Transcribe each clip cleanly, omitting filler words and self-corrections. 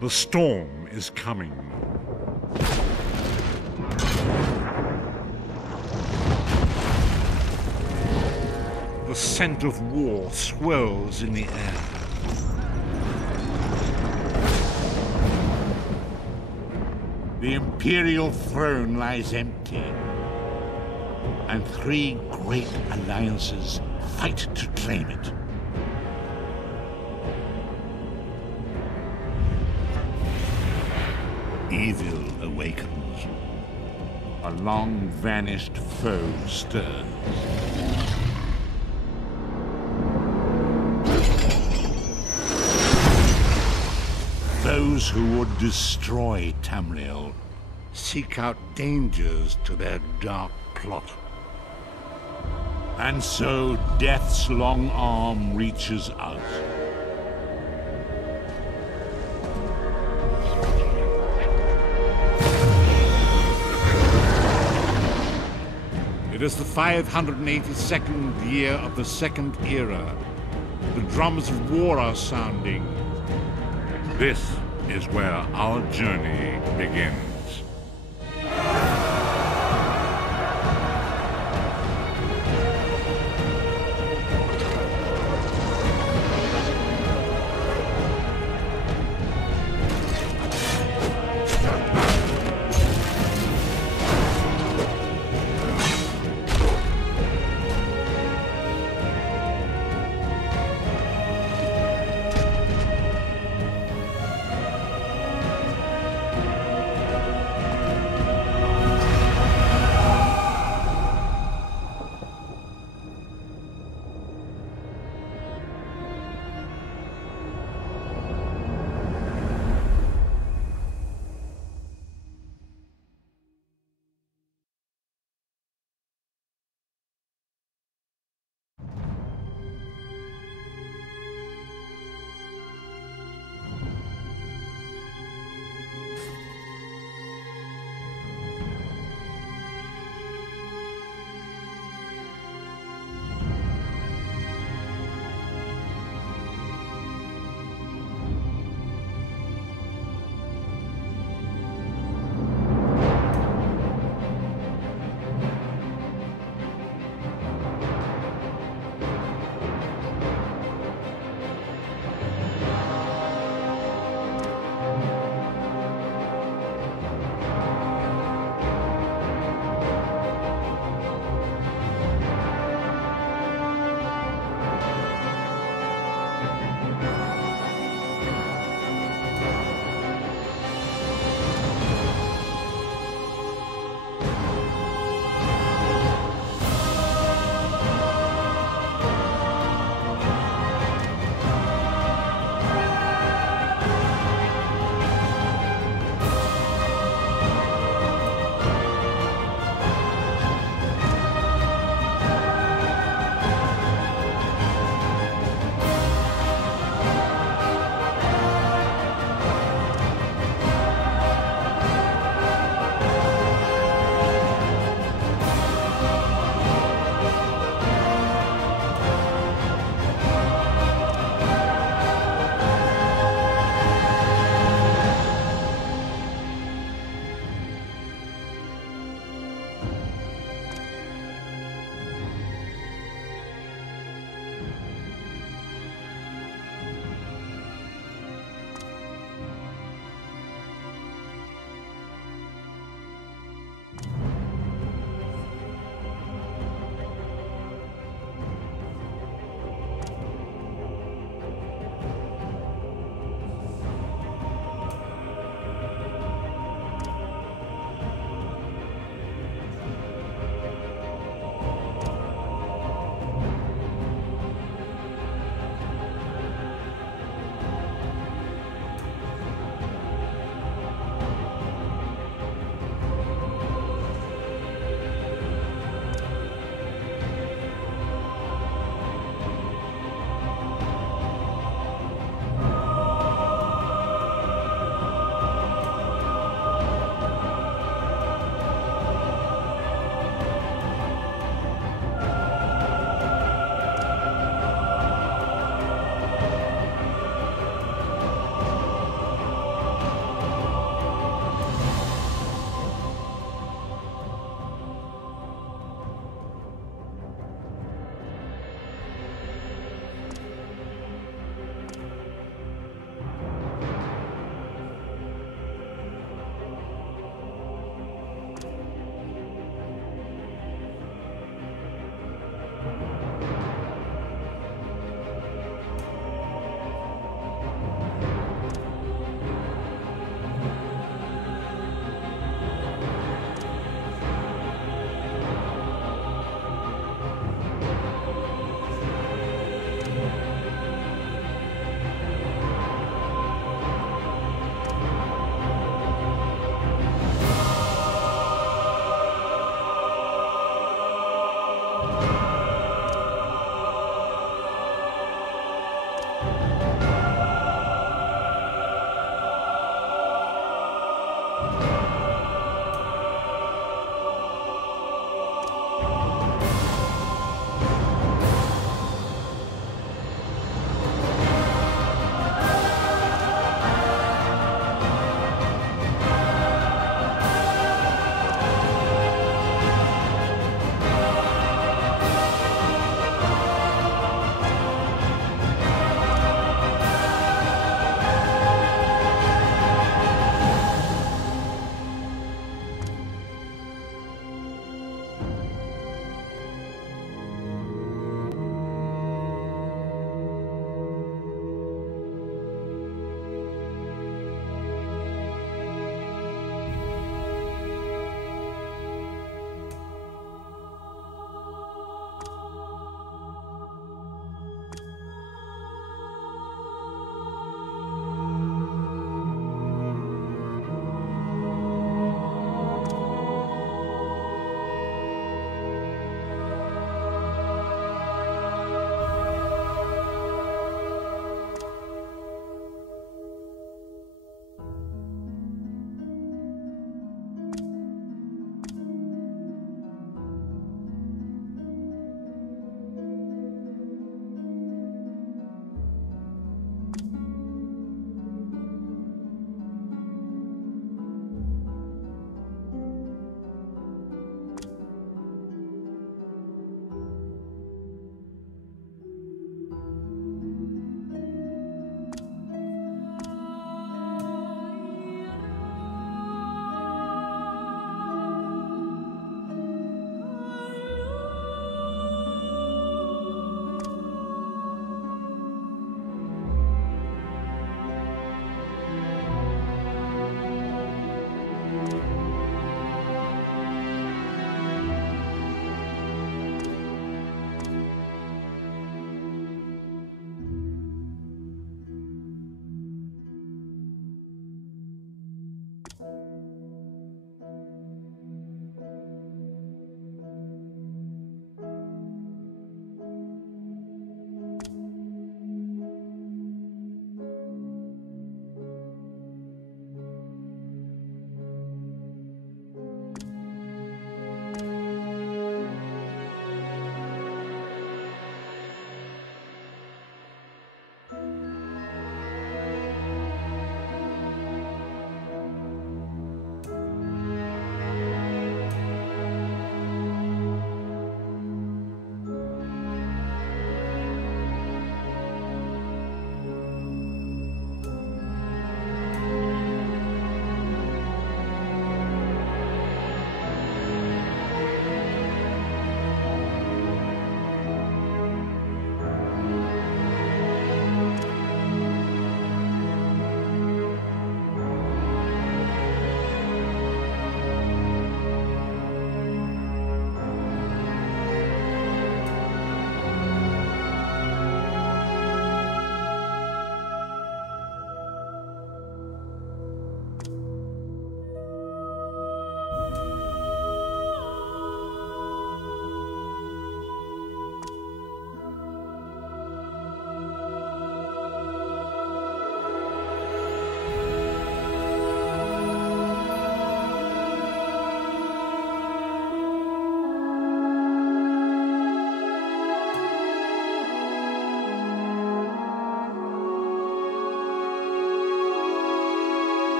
The storm is coming. The scent of war swirls in the air. The imperial throne lies empty, and three great alliances fight to claim it. Evil awakens. A long-vanished foe stirs. Those who would destroy Tamriel seek out dangers to their dark plot. And so death's long arm reaches out. It is the 582nd year of the Second Era. The drums of war are sounding. This is where our journey begins.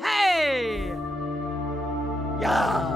Hey! Yeah!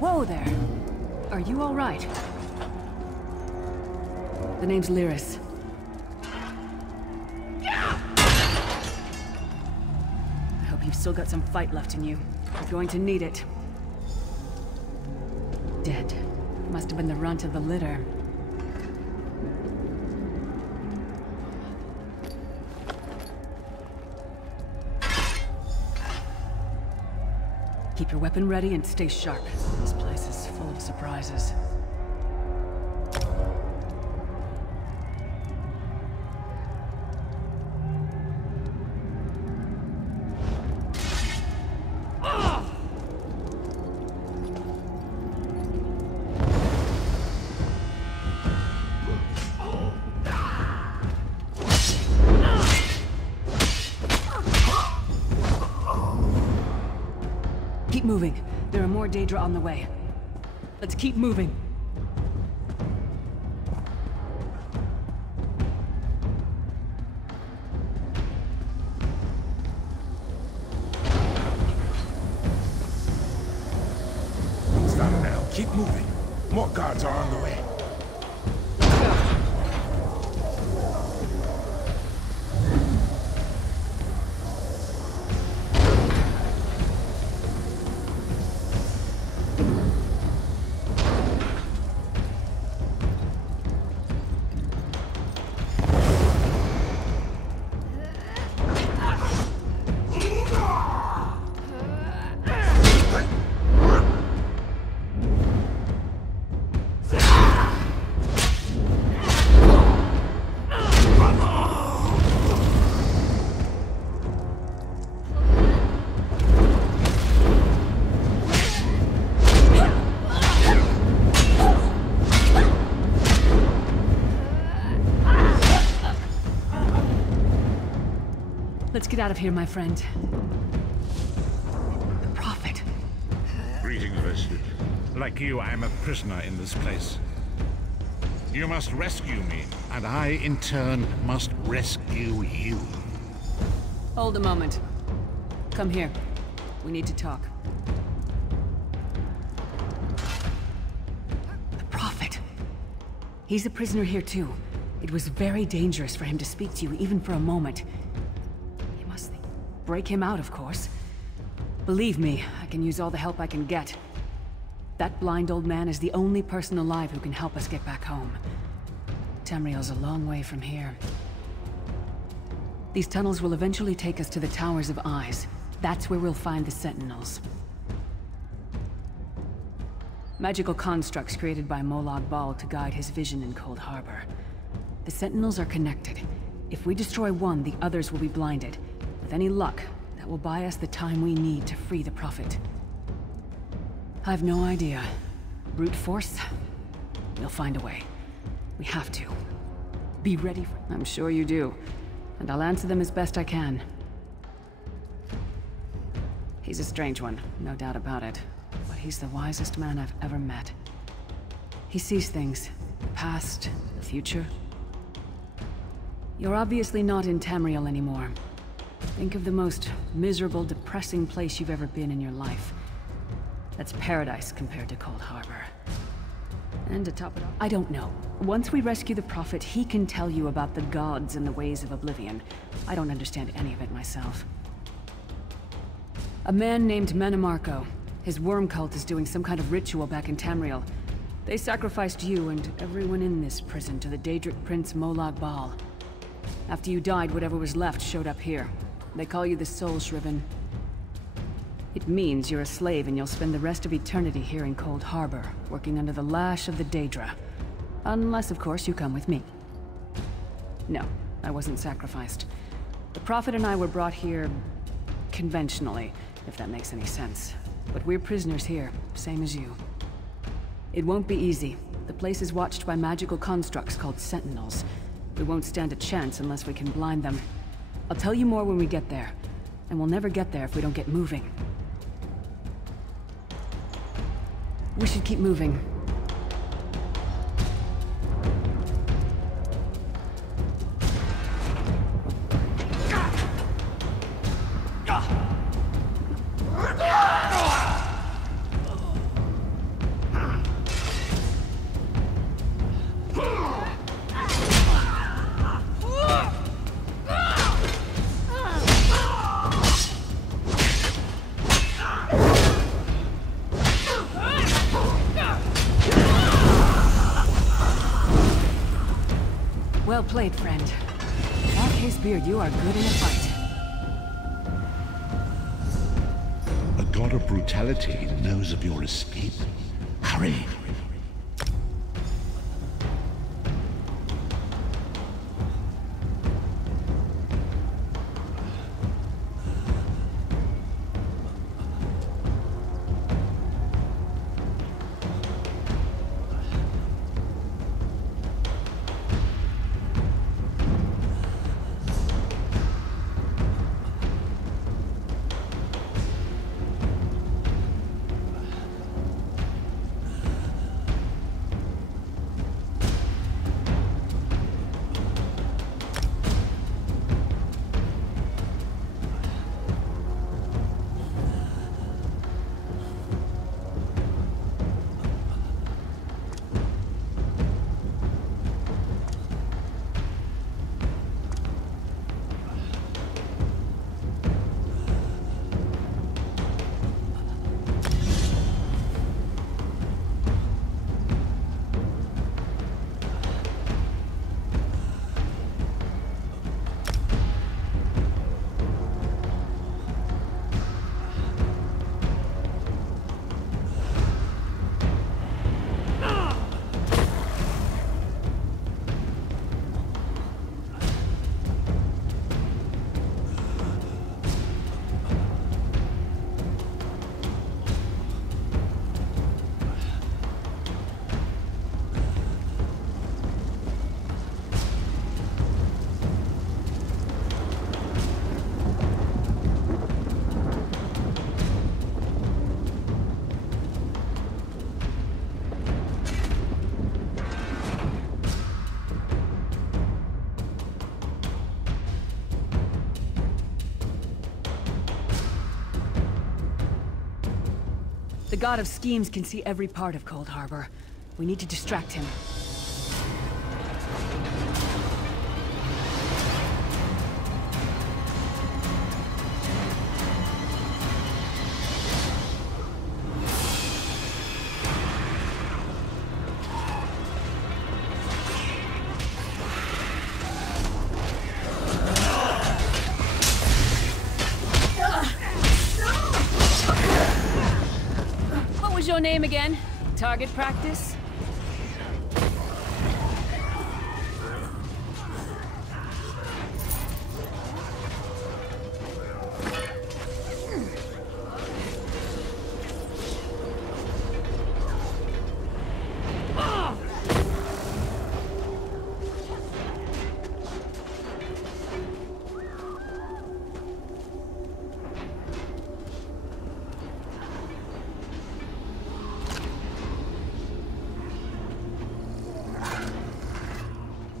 Whoa there. Are you all right? The name's Lyris. I hope you've still got some fight left in you. You're going to need it. Dead. Must have been the runt of the litter. Keep your weapon ready and stay sharp. This place is full of surprises. Keep moving. There are more Daedra on the way. Let's keep moving. Stop now. Keep moving. More guards are on the way. Let's get out of here, my friend. The Prophet. Greetings, Vestige. Like you, I am a prisoner in this place. You must rescue me, and I, in turn, must rescue you. Hold a moment. Come here. We need to talk. He's a prisoner here too. It was very dangerous for him to speak to you, even for a moment. You must break him out, of course. Believe me, I can use all the help I can get. That blind old man is the only person alive who can help us get back home. Tamriel's a long way from here. These tunnels will eventually take us to the Towers of Eyes. That's where we'll find the Sentinels. Magical constructs created by Molag Bal to guide his vision in Cold Harbor. The Sentinels are connected. If we destroy one, the others will be blinded. With any luck, that will buy us the time we need to free the Prophet. I've no idea. Brute force? We'll find a way. We have to. Be ready for— I'm sure you do. And I'll answer them as best I can. He's a strange one, no doubt about it. But he's the wisest man I've ever met. He sees things. The past, the future. You're obviously not in Tamriel anymore. Think of the most miserable, depressing place you've ever been in your life. That's paradise compared to Cold Harbor. And to top it off, I don't know. Once we rescue the Prophet, he can tell you about the gods and the ways of oblivion. I don't understand any of it myself. A man named Menamarco. His worm cult is doing some kind of ritual back in Tamriel. They sacrificed you and everyone in this prison to the Daedric Prince Molag Bal. After you died, whatever was left showed up here. They call you the Soul Shriven. It means you're a slave and you'll spend the rest of eternity here in Cold Harbor, working under the lash of the Daedra. Unless, of course, you come with me. No, I wasn't sacrificed. The Prophet and I were brought here conventionally, if that makes any sense. But we're prisoners here, same as you. It won't be easy. The place is watched by magical constructs called Sentinels. We won't stand a chance unless we can blind them. I'll tell you more when we get there. And we'll never get there if we don't get moving. We should keep moving. Well played, friend. Mark his beard, you are good in a fight. A god of brutality knows of your escape. Hurry! The God of Schemes can see every part of Cold Harbor. We need to distract him. your name again? Target practice?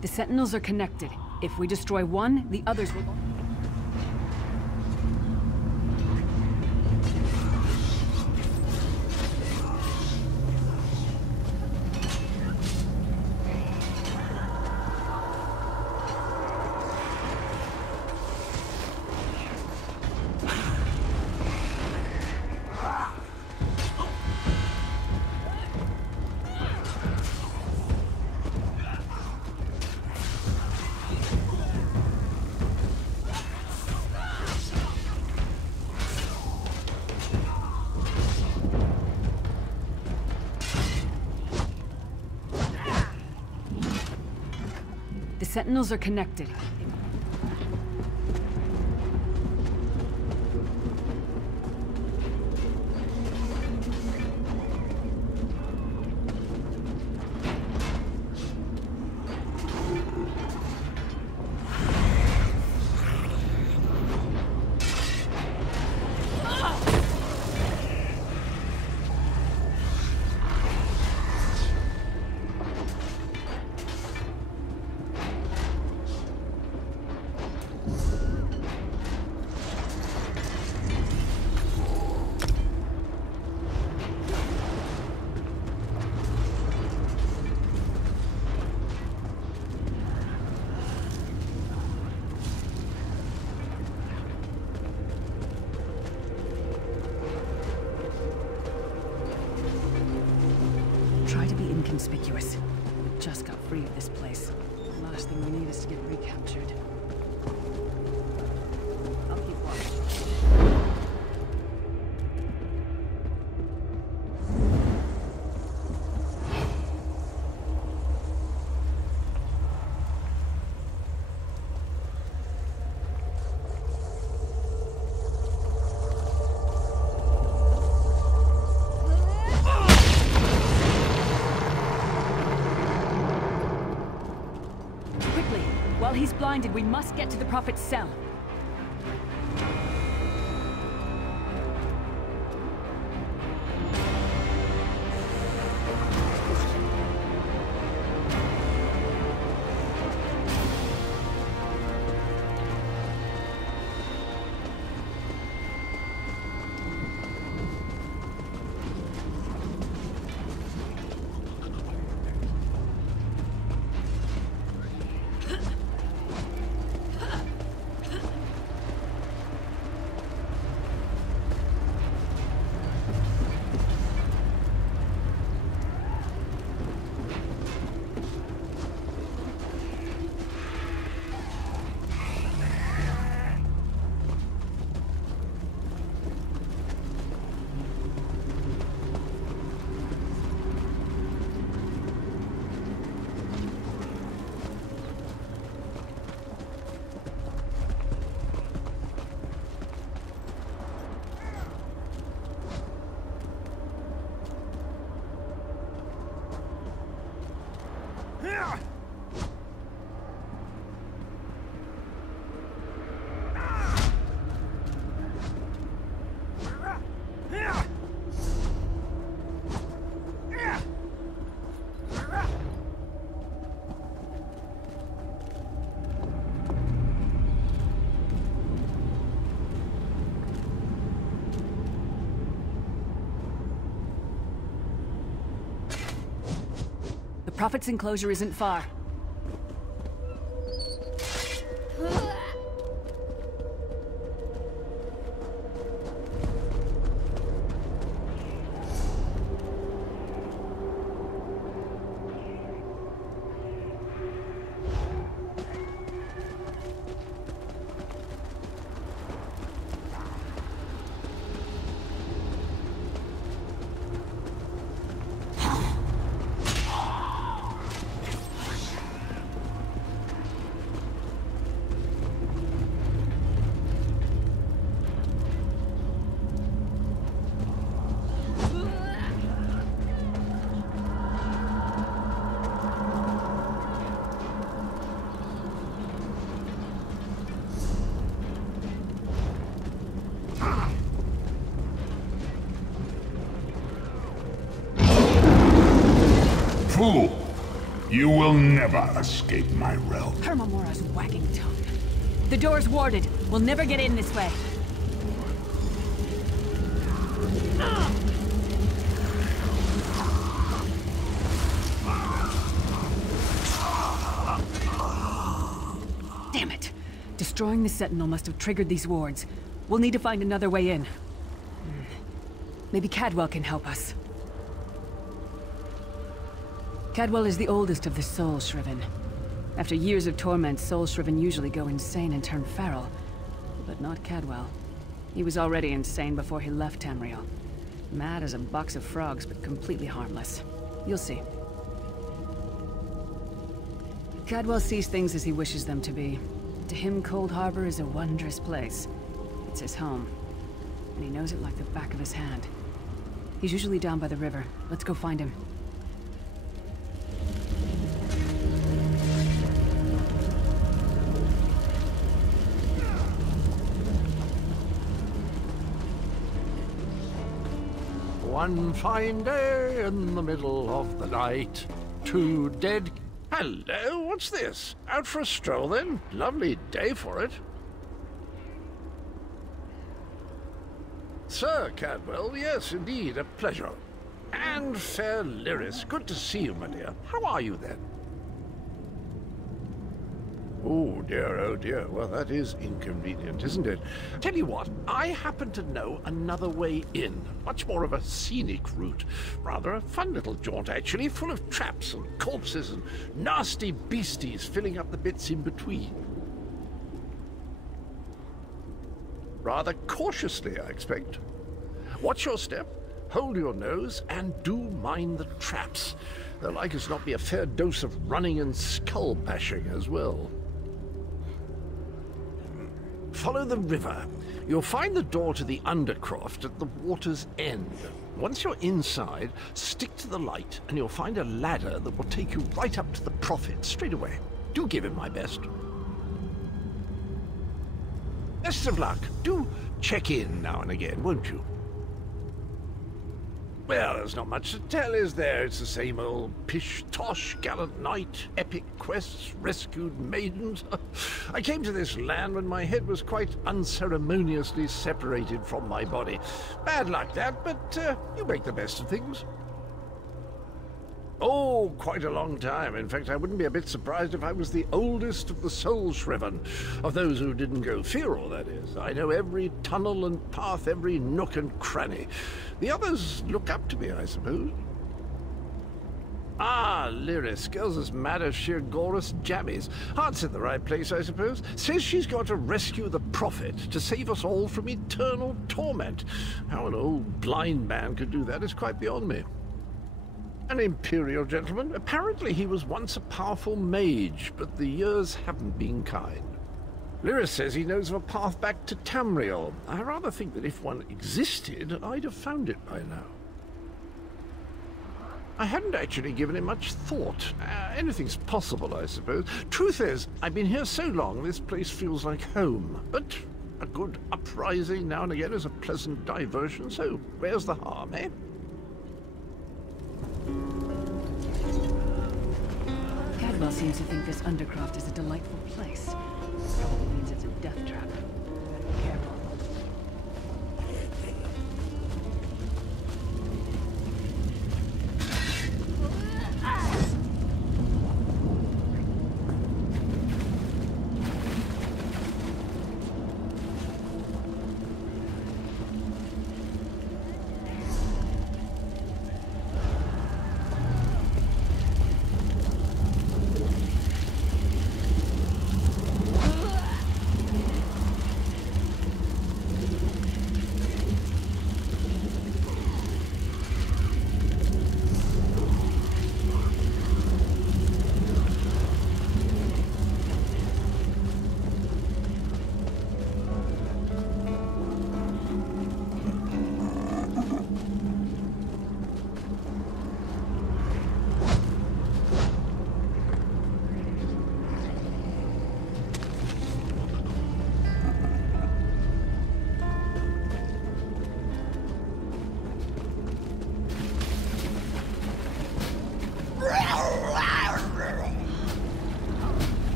The Sentinels are connected. If we destroy one, the others will... The Sentinels are connected. Try to be inconspicuous. We just got free of this place. The last thing we need is to get recaptured. I'll keep watching. While he's blinded, we must get to the Prophet's cell. The Prophet's enclosure isn't far. fool! You will never escape my realm. Hermamora's wagging tongue. The door's warded. We'll never get in this way. Damn it! Destroying the Sentinel must have triggered these wards. We'll need to find another way in. Maybe Cadwell can help us. Cadwell is the oldest of the Soul Shriven. After years of torment, Soul Shriven usually go insane and turn feral. But not Cadwell. He was already insane before he left Tamriel. Mad as a box of frogs, but completely harmless. You'll see. Cadwell sees things as he wishes them to be. To him, Cold Harbor is a wondrous place. It's his home. And he knows it like the back of his hand. He's usually down by the river. Let's go find him. One fine day in the middle of the night, two dead... Hello, what's this? Out for a stroll then? Lovely day for it. Sir Cadwell, yes, indeed, a pleasure. And fair Lyris, good to see you, my dear. How are you then? Oh dear, well that is inconvenient, isn't it? Tell you what, I happen to know another way in. Much more of a scenic route. Rather a fun little jaunt, actually, full of traps and corpses and nasty beasties filling up the bits in between. Rather cautiously, I expect. Watch your step, hold your nose, and do mind the traps. There'll like as not be a fair dose of running and skull bashing as well. Follow the river. You'll find the door to the Undercroft at the water's end. Once you're inside, stick to the light, and you'll find a ladder that will take you right up to the Prophet straight away. Do give him my best. Best of luck. Do check in now and again, won't you? Well, there's not much to tell, is there? It's the same old pish-tosh, gallant knight, epic quests, rescued maidens. I came to this land when my head was quite unceremoniously separated from my body. Bad luck that, but you make the best of things. Oh, quite a long time. In fact, I wouldn't be a bit surprised if I was the oldest of the Soul Shriven. Of those who didn't go feral, that is. I know every tunnel and path, every nook and cranny. The others look up to me, I suppose. Ah, Lyris, girl's as mad as sheer Gorus jammies. Heart's in the right place, I suppose. Says she's got to rescue the Prophet to save us all from eternal torment. How an old blind man could do that is quite beyond me. An imperial gentleman. Apparently he was once a powerful mage, but the years haven't been kind. Lyris says he knows of a path back to Tamriel. I rather think that if one existed, I'd have found it by now. I hadn't actually given it much thought. Anything's possible, I suppose. Truth is, I've been here so long, this place feels like home. But a good uprising now and again is a pleasant diversion, so where's the harm, eh? Cadwell seems to think this Undercroft is a delightful place. Probably means it's a death trap. Better be careful.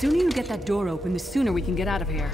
sooner you get that door open, the sooner we can get out of here.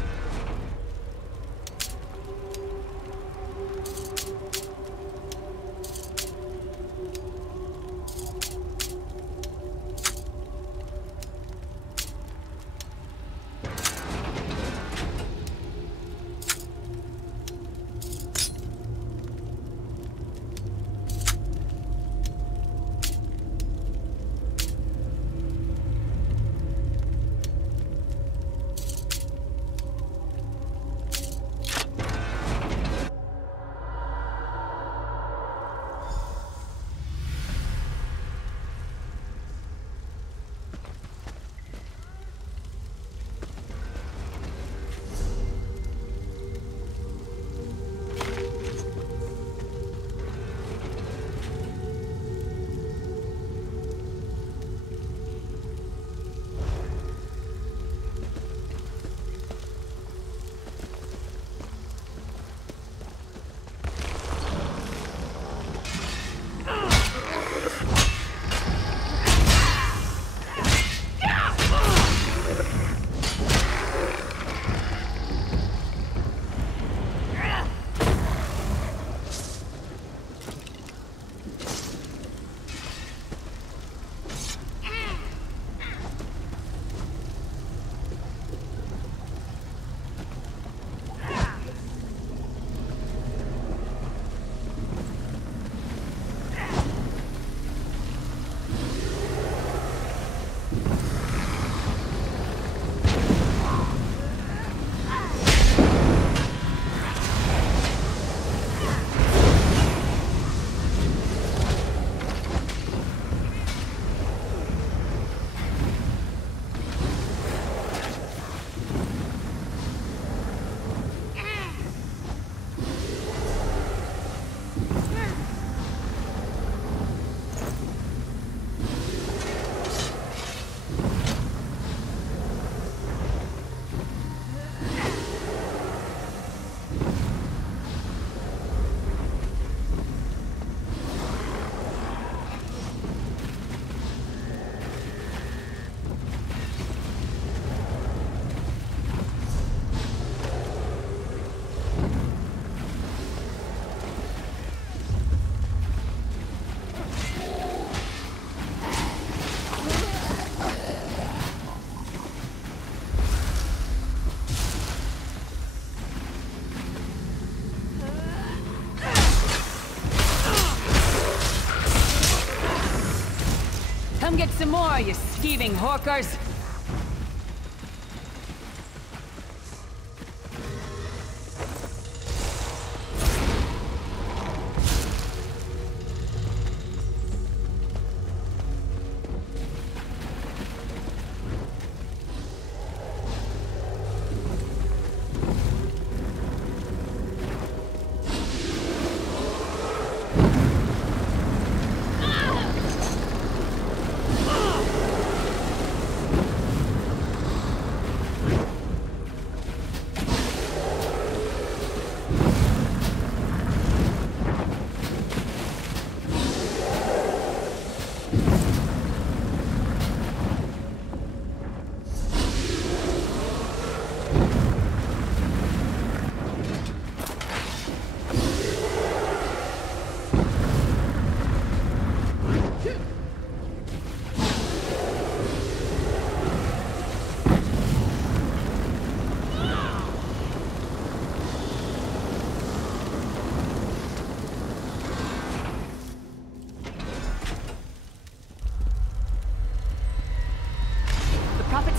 Come get some more, you skeeving hawkers!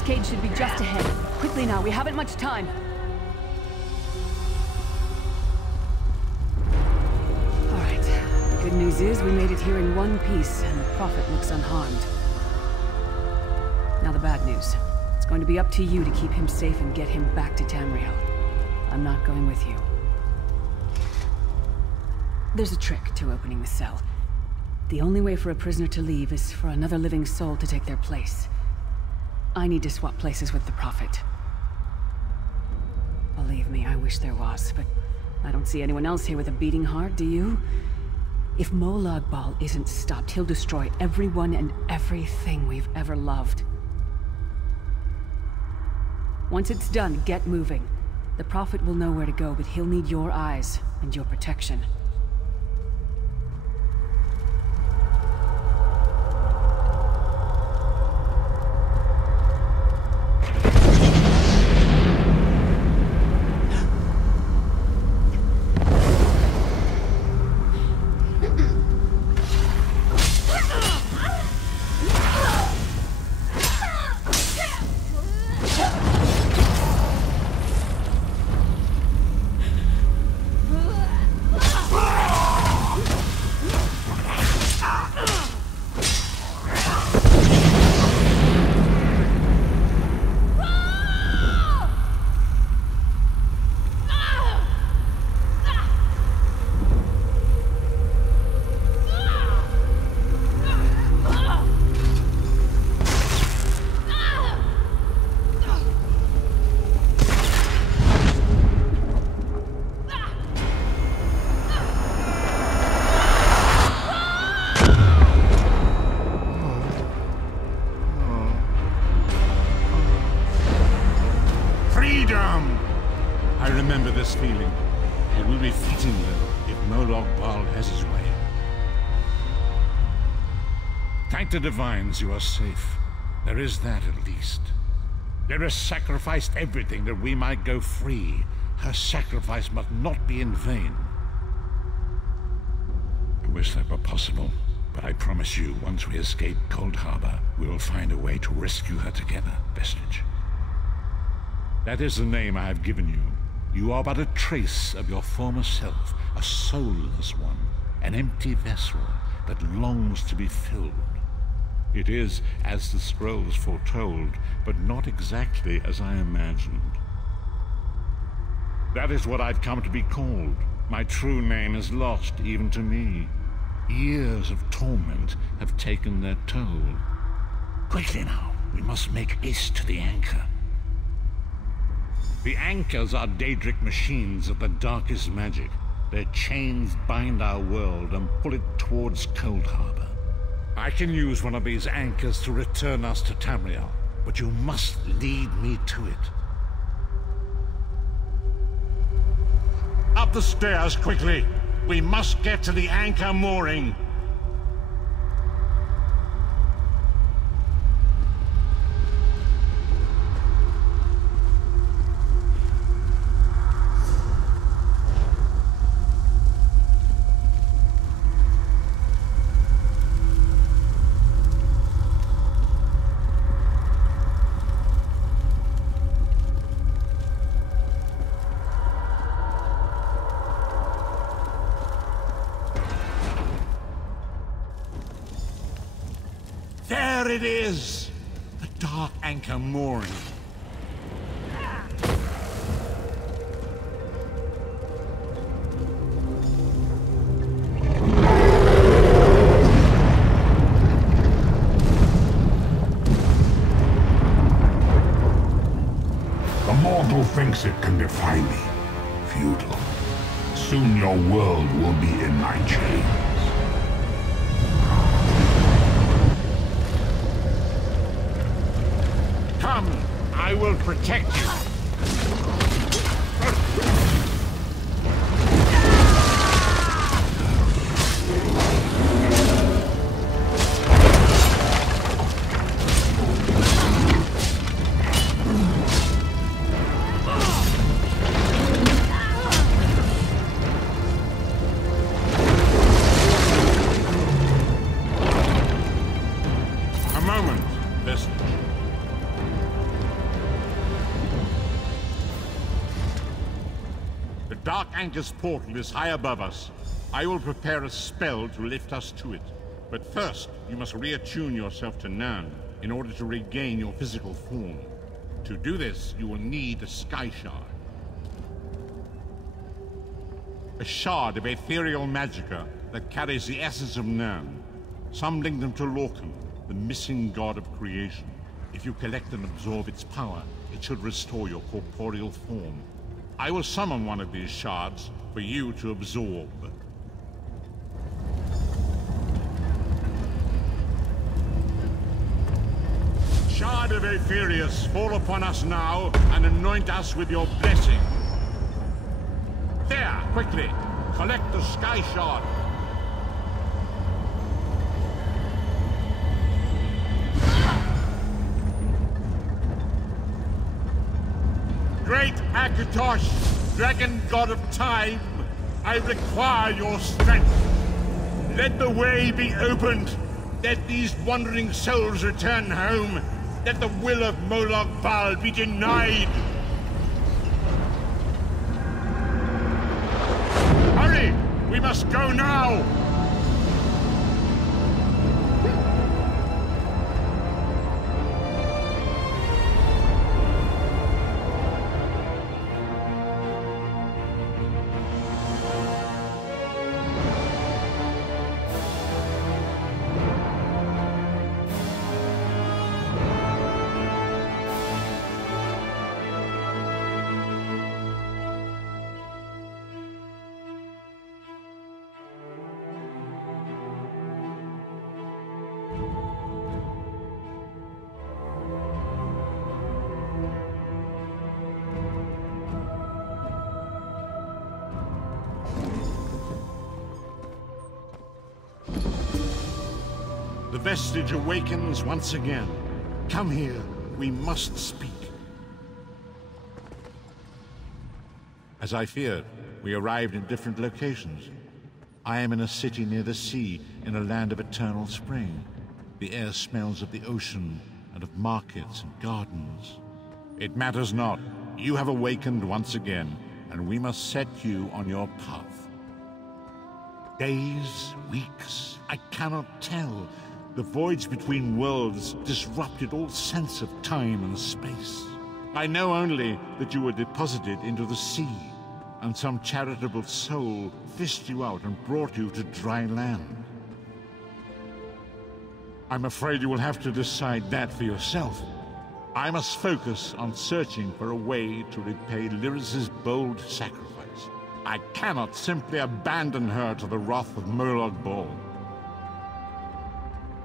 Cage should be just ahead. Quickly now, we haven't much time. All right. The good news is we made it here in one piece, and the Prophet looks unharmed. Now the bad news. It's going to be up to you to keep him safe and get him back to Tamriel. I'm not going with you. There's a trick to opening the cell. The only way for a prisoner to leave is for another living soul to take their place. I need to swap places with the Prophet. Believe me, I wish there was, but I don't see anyone else here with a beating heart, do you? If Molag Bal isn't stopped, he'll destroy everyone and everything we've ever loved. Once it's done, get moving. The Prophet will know where to go, but he'll need your eyes and your protection. I remember this feeling. It will be fleeting, though, if Moloch has his way. Thank the divines you are safe. There is that, at least. Lyra sacrificed everything that we might go free. Her sacrifice must not be in vain. I wish that were possible, but I promise you, once we escape Cold Harbor, we will find a way to rescue her together, Vestige. That is the name I have given you. You are but a trace of your former self, a soulless one, an empty vessel that longs to be filled. It is as the scrolls foretold, but not exactly as I imagined. That is what I've come to be called. My true name is lost even to me. Years of torment have taken their toll. Quickly now, we must make haste to the anchor. The anchors are Daedric machines of the darkest magic. Their chains bind our world and pull it towards Cold Harbor. I can use one of these anchors to return us to Tamriel, but you must lead me to it. Up the stairs, quickly! We must get to the anchor mooring! There it is! The dark anchor mooring. The mortal thinks it can defy me. Futile. Soon your world will be in my chains. Come, I will protect you. A moment, Vestige. The Dark Anchor's portal is high above us. I will prepare a spell to lift us to it. But first, you must reattune yourself to Nern in order to regain your physical form. To do this, you will need a Sky Shard. A shard of ethereal magicka that carries the essence of Nern. Some link them to Lorcan, the missing god of creation. If you collect and absorb its power, it should restore your corporeal form. I will summon one of these shards for you to absorb. Shard of Aetherius, fall upon us now and anoint us with your blessing. There, quickly, collect the sky shard. Great Akatosh, dragon god of time, I require your strength. Let the way be opened. Let these wandering souls return home. Let the will of Moloch Baal be denied. Hurry! We must go now! The vestige awakens once again. Come here, we must speak. As I feared, we arrived in different locations. I am in a city near the sea, in a land of eternal spring. The air smells of the ocean and of markets and gardens. It matters not. You have awakened once again, and we must set you on your path. Days, weeks, I cannot tell. The voids between worlds disrupted all sense of time and space. I know only that you were deposited into the sea, and some charitable soul fished you out and brought you to dry land. I'm afraid you will have to decide that for yourself. I must focus on searching for a way to repay Lyris's bold sacrifice. I cannot simply abandon her to the wrath of Moloch Baal.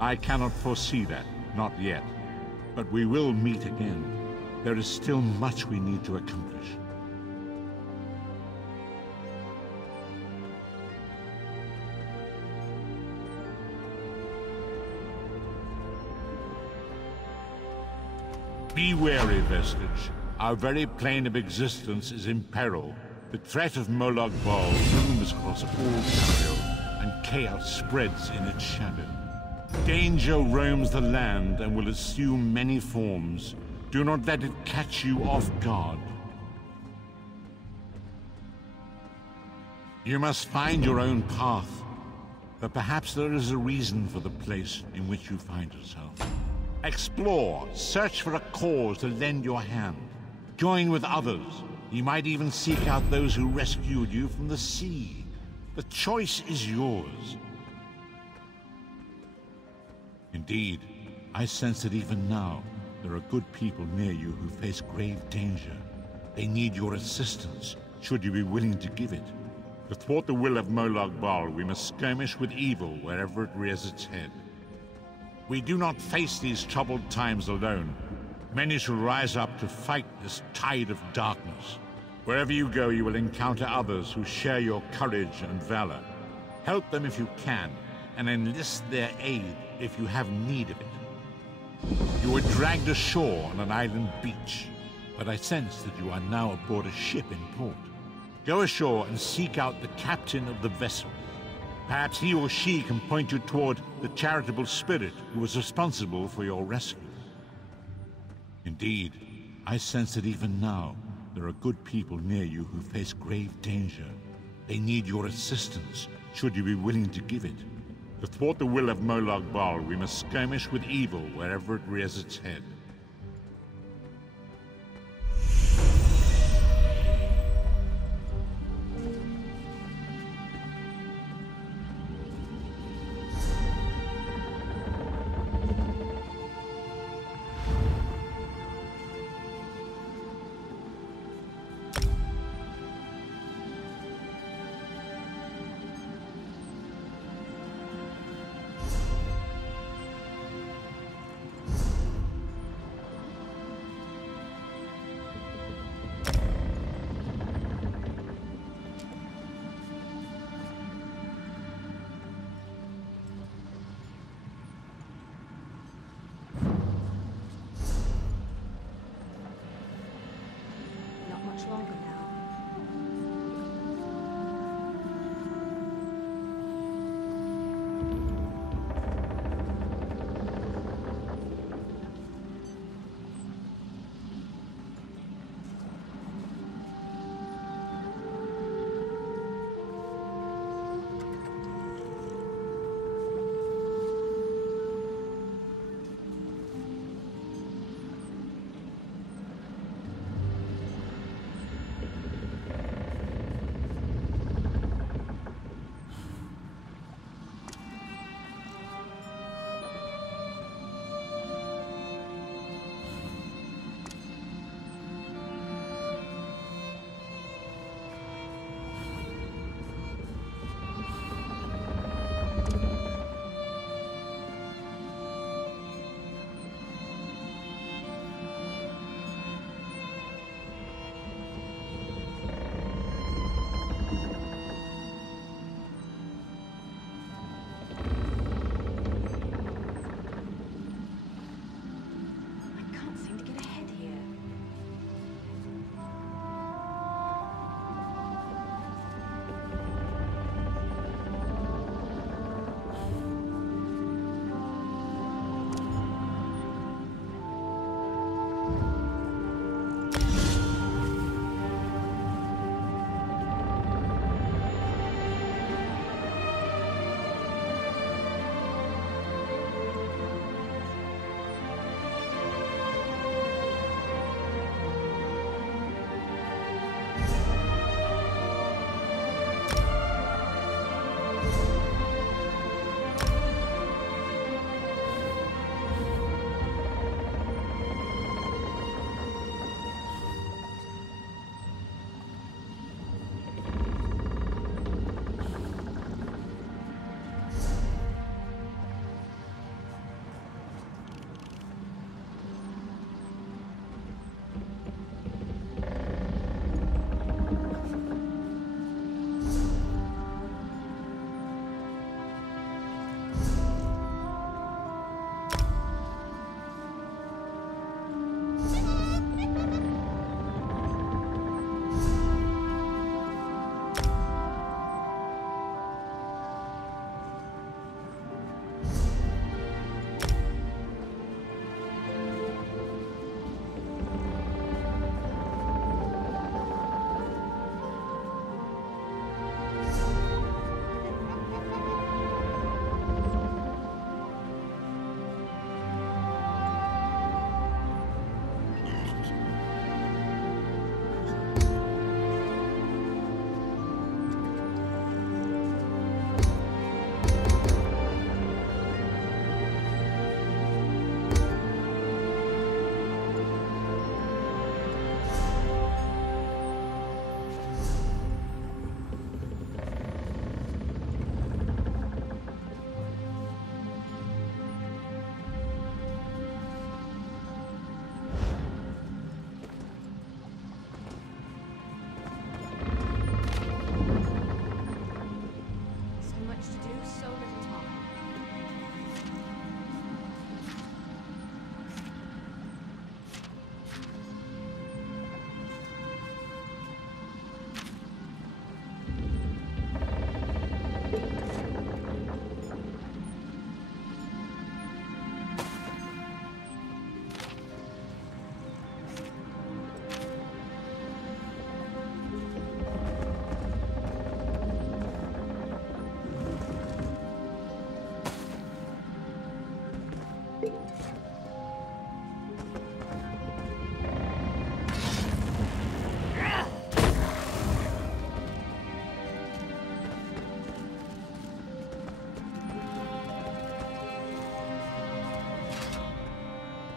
I cannot foresee that, not yet. But we will meet again. There is still much we need to accomplish. Be wary, Vestige. Our very plane of existence is in peril. The threat of Moloch Baal looms across all Tamriel, and chaos spreads in its shadow. Danger roams the land and will assume many forms. Do not let it catch you off guard. You must find your own path, but perhaps there is a reason for the place in which you find yourself. Explore, search for a cause to lend your hand. Join with others. You might even seek out those who rescued you from the sea. The choice is yours. Indeed, I sense that even now, there are good people near you who face grave danger. They need your assistance, should you be willing to give it. To thwart the will of Moloch Baal, we must skirmish with evil wherever it rears its head. We do not face these troubled times alone. Many shall rise up to fight this tide of darkness. Wherever you go, you will encounter others who share your courage and valor. Help them if you can, and enlist their aid if you have need of it. You were dragged ashore on an island beach, but I sense that you are now aboard a ship in port. Go ashore and seek out the captain of the vessel. Perhaps he or she can point you toward the charitable spirit who was responsible for your rescue. Indeed, I sense that even now, there are good people near you who face grave danger. They need your assistance, should you be willing to give it. To thwart the will of Moloch Baal, we must skirmish with evil wherever it rears its head.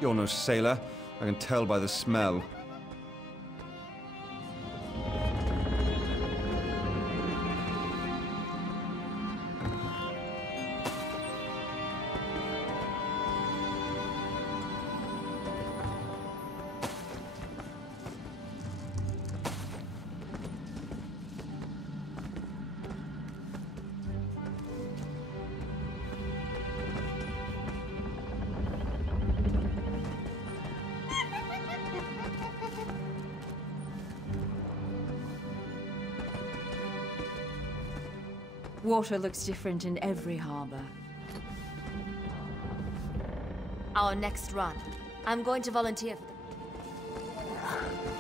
You're no sailor. I can tell by the smell. Water looks different in every harbor. Our next run. I'm going to volunteer for them.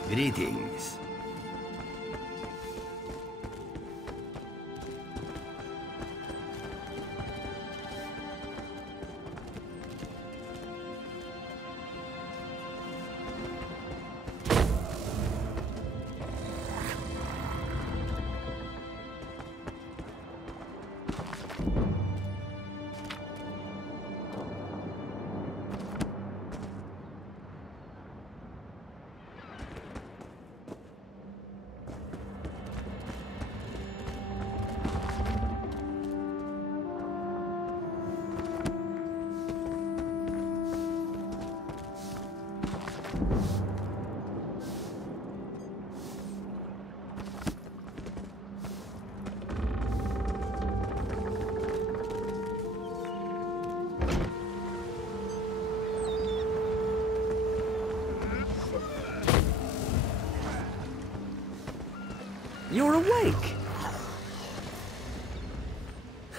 Greetings. You're awake!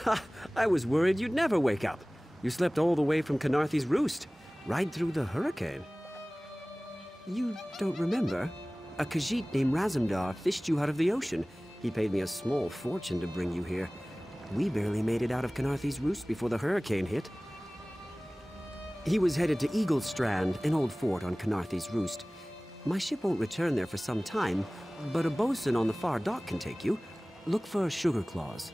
Ha! I was worried you'd never wake up. You slept all the way from Canarthy's Roost, right through the hurricane. You don't remember? A Khajiit named Razumdar fished you out of the ocean. He paid me a small fortune to bring you here. We barely made it out of Canarthy's Roost before the hurricane hit. He was headed to Eagle Strand, an old fort on Canarthy's Roost. My ship won't return there for some time, but a bosun on the far dock can take you. Look for sugar claws.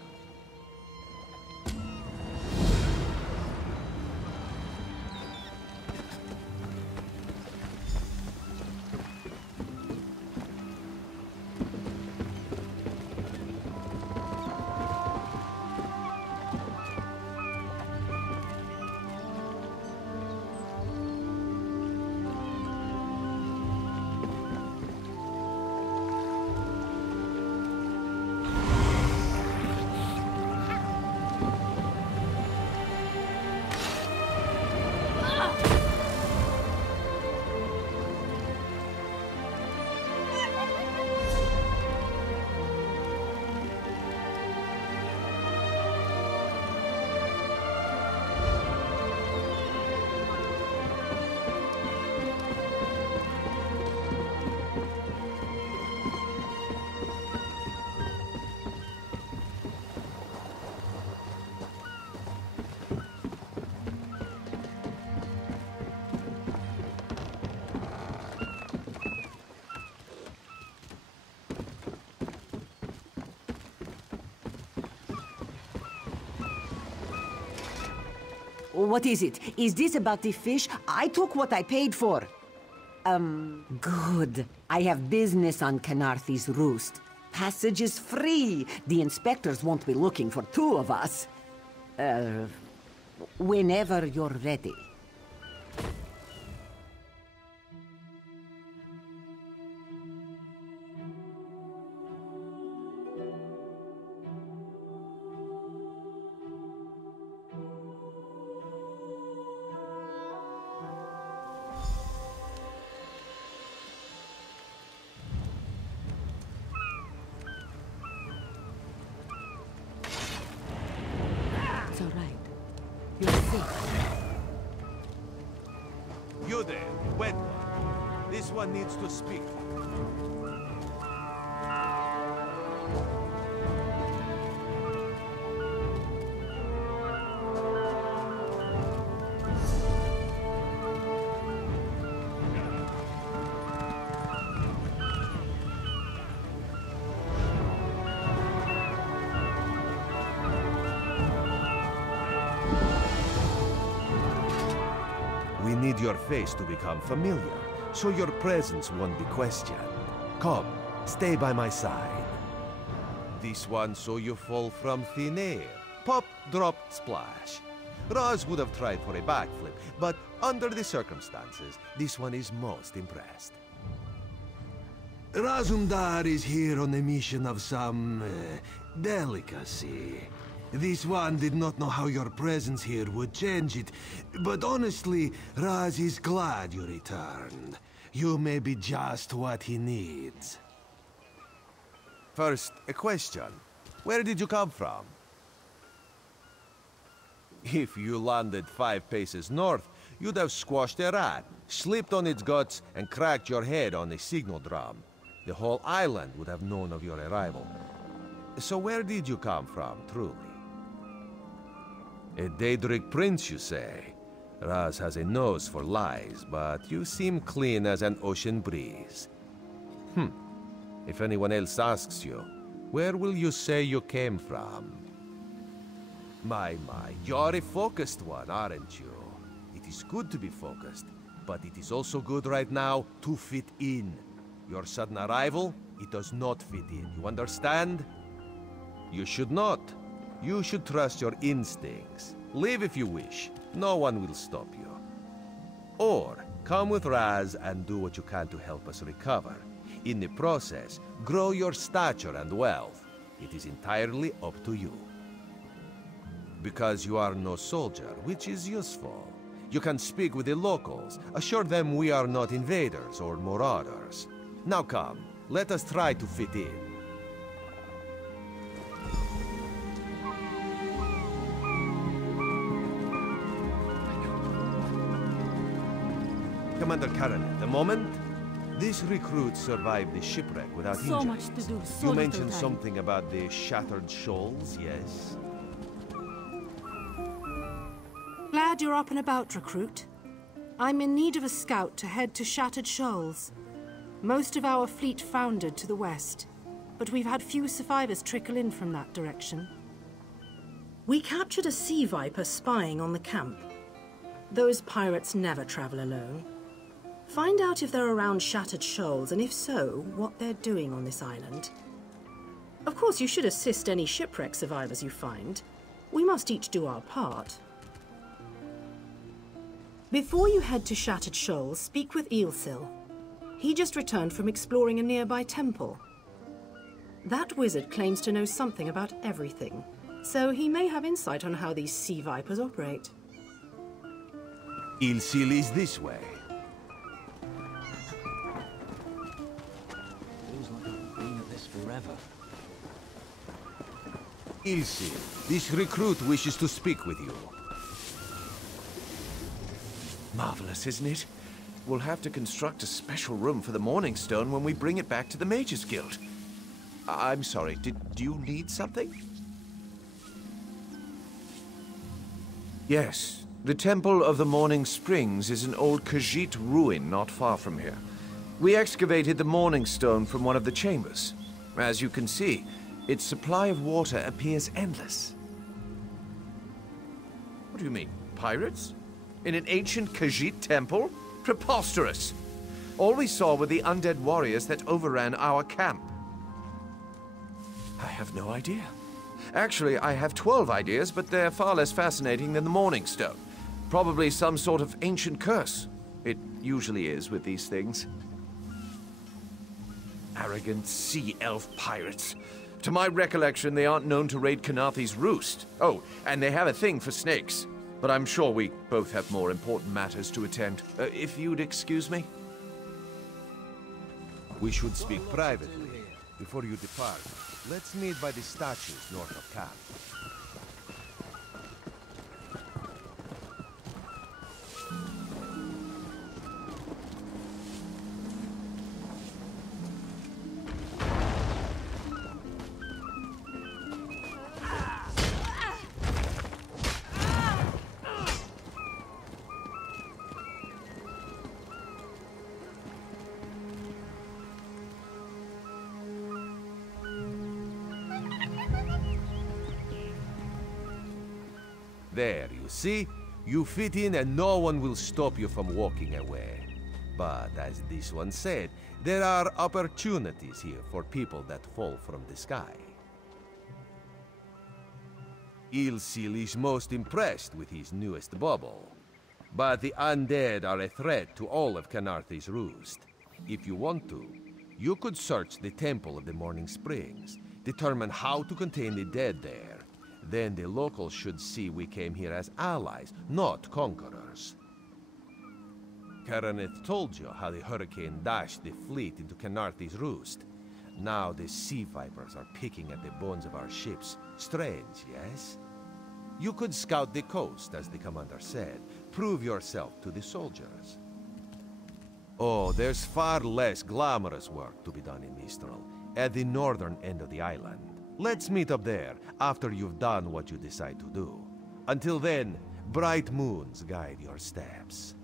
What is it? Is this about the fish? I took what I paid for. Good. I have business on Canarthy's Roost. Passage is free. The inspectors won't be looking for two of us. Whenever you're ready. You there, wet one. This one needs to speak. We need need your face to become familiar, so your presence won't be questioned. Come, stay by my side. This one so you fall from thin air. Pop, drop, splash. Roz would have tried for a backflip, but under the circumstances, this one is most impressed. Razumdar is here on a mission of some delicacy. This one did not know how your presence here would change it, but honestly, Raz is glad you returned. You may be just what he needs. First, a question. Where did you come from? If you landed 5 paces north, you'd have squashed a rat, slipped on its guts, and cracked your head on a signal drum. The whole island would have known of your arrival. So where did you come from, truly? A Daedric prince, you say? Raz has a nose for lies, but you seem clean as an ocean breeze. If anyone else asks you, where will you say you came from? My, you're a focused one, aren't you? It is good to be focused, but it is also good right now to fit in. Your sudden arrival, it does not fit in, you understand? You should not. You should trust your instincts. Leave if you wish. No one will stop you. Or, come with Raz and do what you can to help us recover. In the process, grow your stature and wealth. It is entirely up to you. Because you are no soldier, which is useful. You can speak with the locals, assure them we are not invaders or marauders. Now come, let us try to fit in. Commander Karen, at the moment, this recruit survived the shipwreck without injuries. So much to do, so You little mentioned time. something about the shattered shoals, yes? Glad you're up and about, recruit. I'm in need of a scout to head to Shattered Shoals. Most of our fleet foundered to the west, but we've had few survivors trickle in from that direction. We captured a sea viper spying on the camp. Those pirates never travel alone. Find out if they're around Shattered Shoals, and if so, what they're doing on this island. Of course, you should assist any shipwreck survivors you find. We must each do our part. Before you head to Shattered Shoals, speak with Eelsil. He just returned from exploring a nearby temple. That wizard claims to know something about everything, so he may have insight on how these sea vipers operate. Eelsil is this way. Feels like I've been at this forever. Eelsil, this recruit wishes to speak with you. Marvelous, isn't it? We'll have to construct a special room for the Morning Stone when we bring it back to the Mages Guild. I'm sorry, do you need something? Yes, the Temple of the Morning Springs is an old Khajiit ruin not far from here. We excavated the Morning Stone from one of the chambers. As you can see, its supply of water appears endless. What do you mean, pirates? In an ancient Khajiit temple? Preposterous! All we saw were the undead warriors that overran our camp. I have no idea. Actually, I have 12 ideas, but they're far less fascinating than the Morning Stone. Probably some sort of ancient curse. It usually is with these things. Arrogant sea elf pirates. To my recollection, they aren't known to raid Kanathi's roost. Oh, and they have a thing for snakes. But I'm sure we both have more important matters to attend. If you'd excuse me? We should speak privately. Before you depart, let's meet by the statues north of camp. There, you see? You fit in and no one will stop you from walking away. But as this one said, there are opportunities here for people that fall from the sky. Ilsil is most impressed with his newest bauble. But the undead are a threat to all of Canarthy's Roost. If you want to, you could search the Temple of the Morning Springs, determine how to contain the dead there. Then the locals should see we came here as allies, not conquerors. Karaneth told you how the hurricane dashed the fleet into Canarthy's Roost. Now the sea vipers are picking at the bones of our ships. Strange, yes? You could scout the coast, as the commander said. Prove yourself to the soldiers. Oh, there's far less glamorous work to be done in Mistral, at the northern end of the island. Let's meet up there, after you've done what you decide to do. Until then, bright moons guide your steps.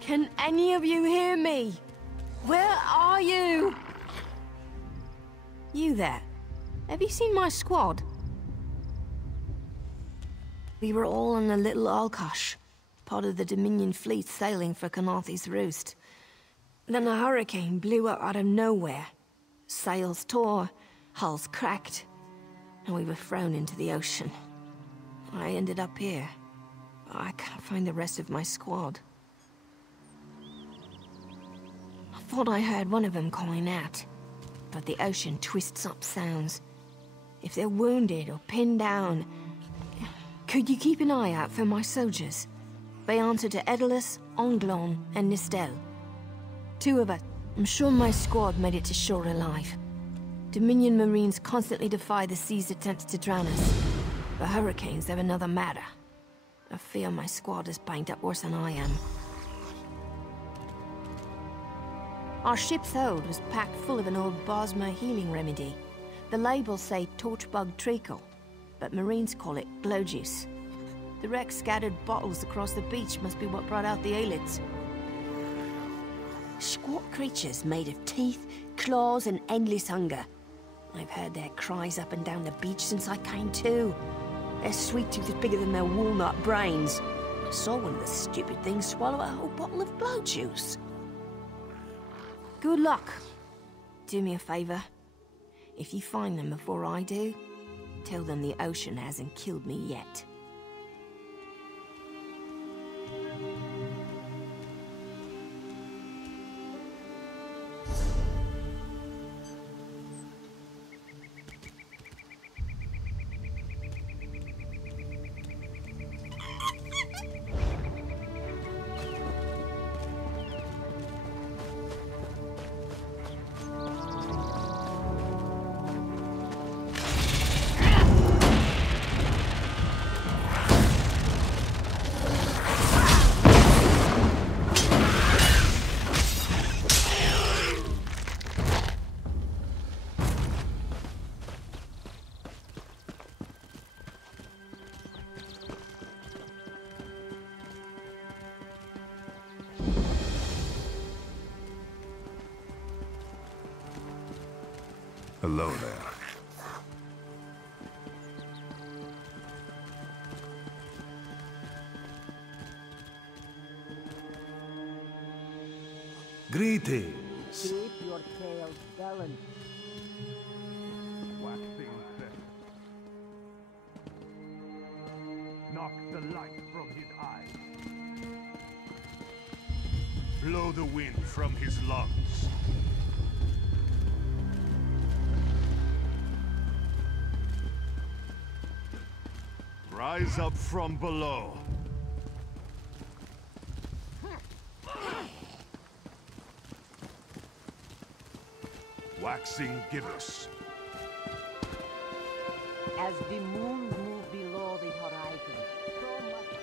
Can any of you hear me? Where are you? You there. Have you seen my squad? We were all on a little Alkosh, part of the Dominion fleet sailing for Canarthy's Roost. Then a hurricane blew up out of nowhere. Sails tore, hulls cracked, and we were thrown into the ocean. I ended up here. I can't find the rest of my squad. I thought I heard one of them calling out, but the ocean twists up sounds. If they're wounded or pinned down, Could you keep an eye out for my soldiers? They answer to Edalus, Onglon, and Nistel. 2 of us. I'm sure my squad made it to shore alive. Dominion Marines constantly defy the sea's attempts to drown us. The hurricanes, they're another matter. I fear my squad is banged up worse than I am. Our ship's hold was packed full of an old Bosmer healing remedy. The labels say torchbug treacle, but Marines call it glow juice. The wreck scattered bottles across the beach must be what brought out the aelids. Squat creatures made of teeth, claws, and endless hunger. I've heard their cries up and down the beach since I came to. Their sweet tooth is bigger than their walnut brains. I saw one of the stupid things swallow a whole bottle of glow juice. Good luck. Do me a favor. If you find them before I do, tell them the ocean hasn't killed me yet. Hello there. Greetings. Keep your tail gallant. Waxing set. Knock the light from his eyes. Blow the wind from his lungs. Rise up from below. Waxing gibbous. As the moons move below the horizon, so much...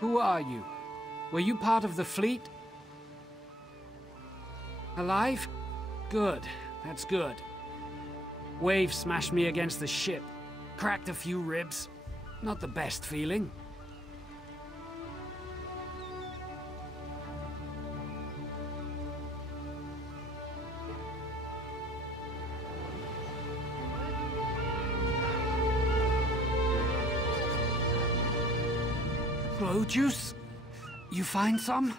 Who are you? Were you part of the fleet? Alive? Good. That's good. Waves smashed me against the ship. Cracked a few ribs. Not the best feeling. Glow juice? You find some?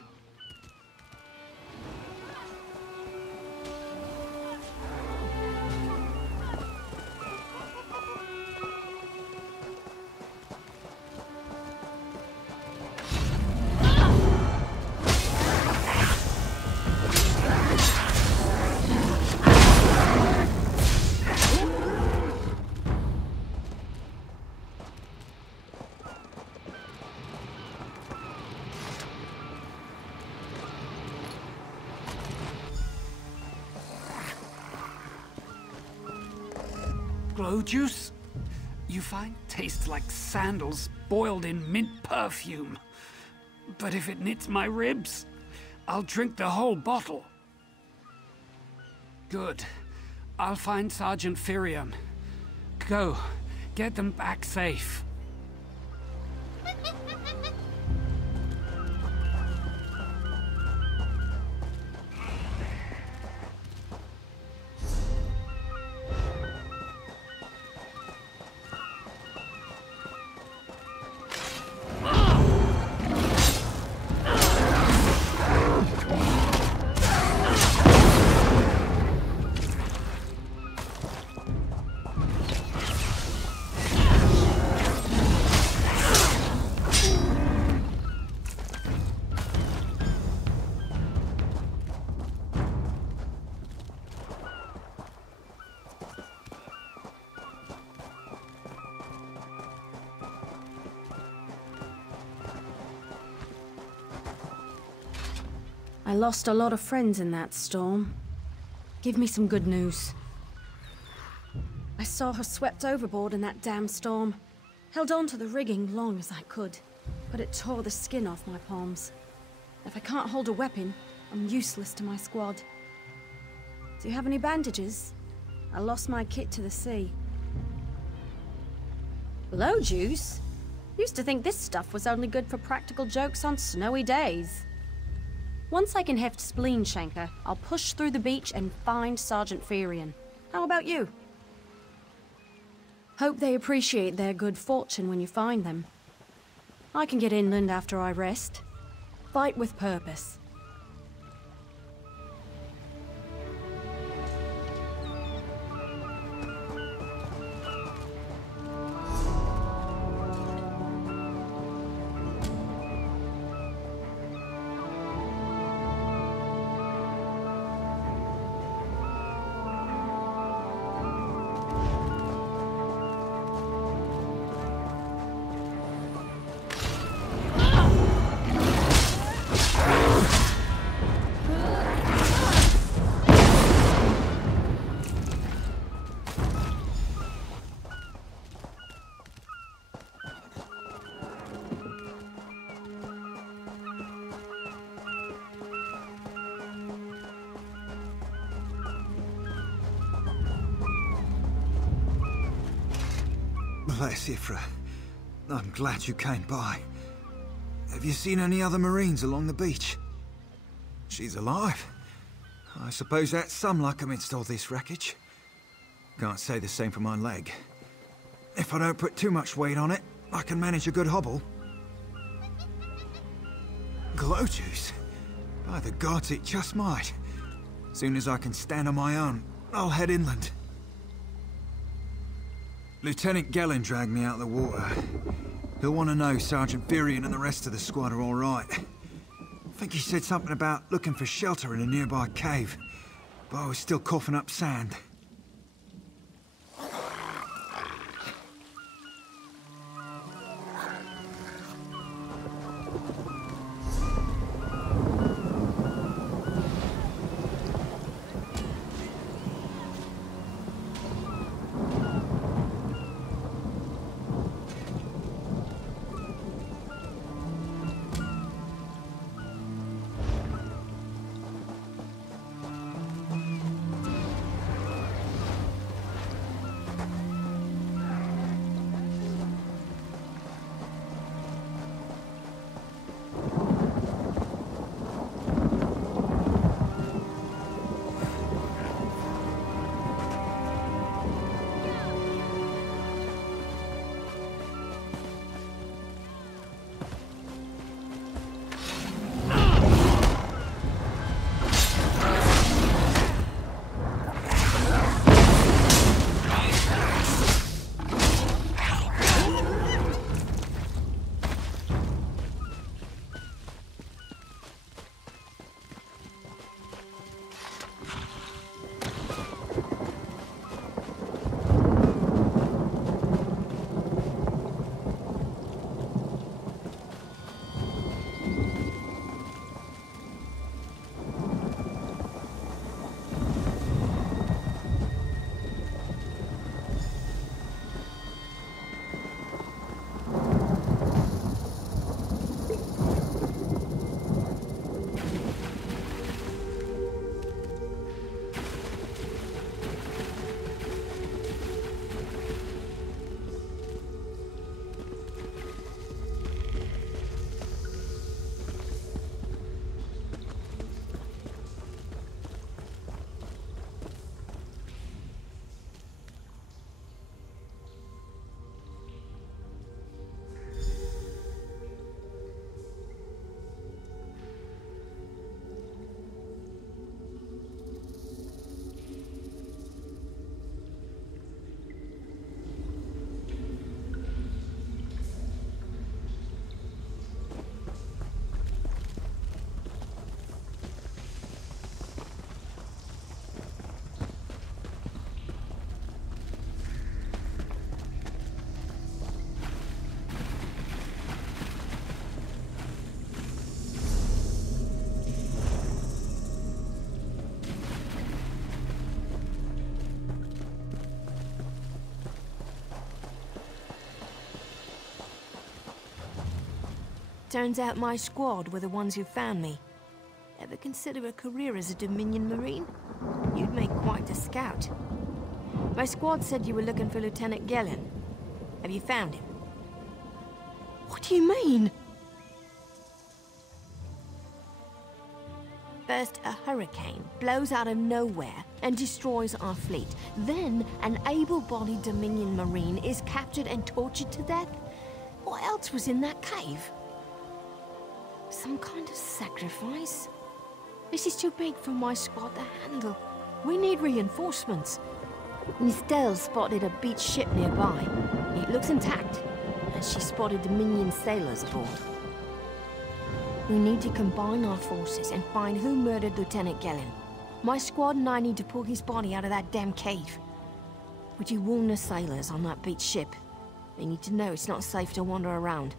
Glow juice? You find tastes like sandals boiled in mint perfume. But if it knits my ribs, I'll drink the whole bottle. Good. I'll find Sergeant Firion. Go. Get them back safe. I lost a lot of friends in that storm. Give me some good news. I saw her swept overboard in that damn storm. Held on to the rigging long as I could, but it tore the skin off my palms. If I can't hold a weapon, I'm useless to my squad. Do you have any bandages? I lost my kit to the sea. Blow juice? Used to think this stuff was only good for practical jokes on snowy days. Once I can heft Spleen Shanker, I'll push through the beach and find Sergeant Ferian. How about you? Hope they appreciate their good fortune when you find them. I can get inland after I rest. Fight with purpose. Bless Ifra. I'm glad you came by. Have you seen any other Marines along the beach? She's alive. I suppose that's some luck amidst all this wreckage. Can't say the same for my leg. If I don't put too much weight on it, I can manage a good hobble. Glow juice? By the gods, it just might. Soon as I can stand on my own, I'll head inland. Lieutenant Gellin dragged me out of the water. He'll want to know Sergeant Ferian and the rest of the squad are all right. I think he said something about looking for shelter in a nearby cave, but I was still coughing up sand. Turns out my squad were the ones who found me. Ever consider a career as a Dominion Marine? You'd make quite a scout. My squad said you were looking for Lieutenant Gellin. Have you found him? What do you mean? First, a hurricane blows out of nowhere and destroys our fleet. Then, an able-bodied Dominion Marine is captured and tortured to death? What else was in that cave? Some kind of sacrifice? This is too big for my squad to handle. We need reinforcements. Nistel spotted a beached ship nearby. It looks intact, and she spotted Dominion sailors aboard. We need to combine our forces and find who murdered Lieutenant Gellin. My squad and I need to pull his body out of that damn cave. Would you warn the sailors on that beached ship? They need to know it's not safe to wander around.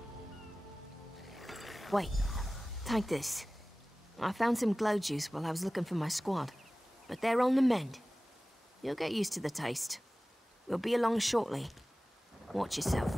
Wait, take this. I found some glow juice while I was looking for my squad, but they're on the mend. You'll get used to the taste. We'll be along shortly. Watch yourself.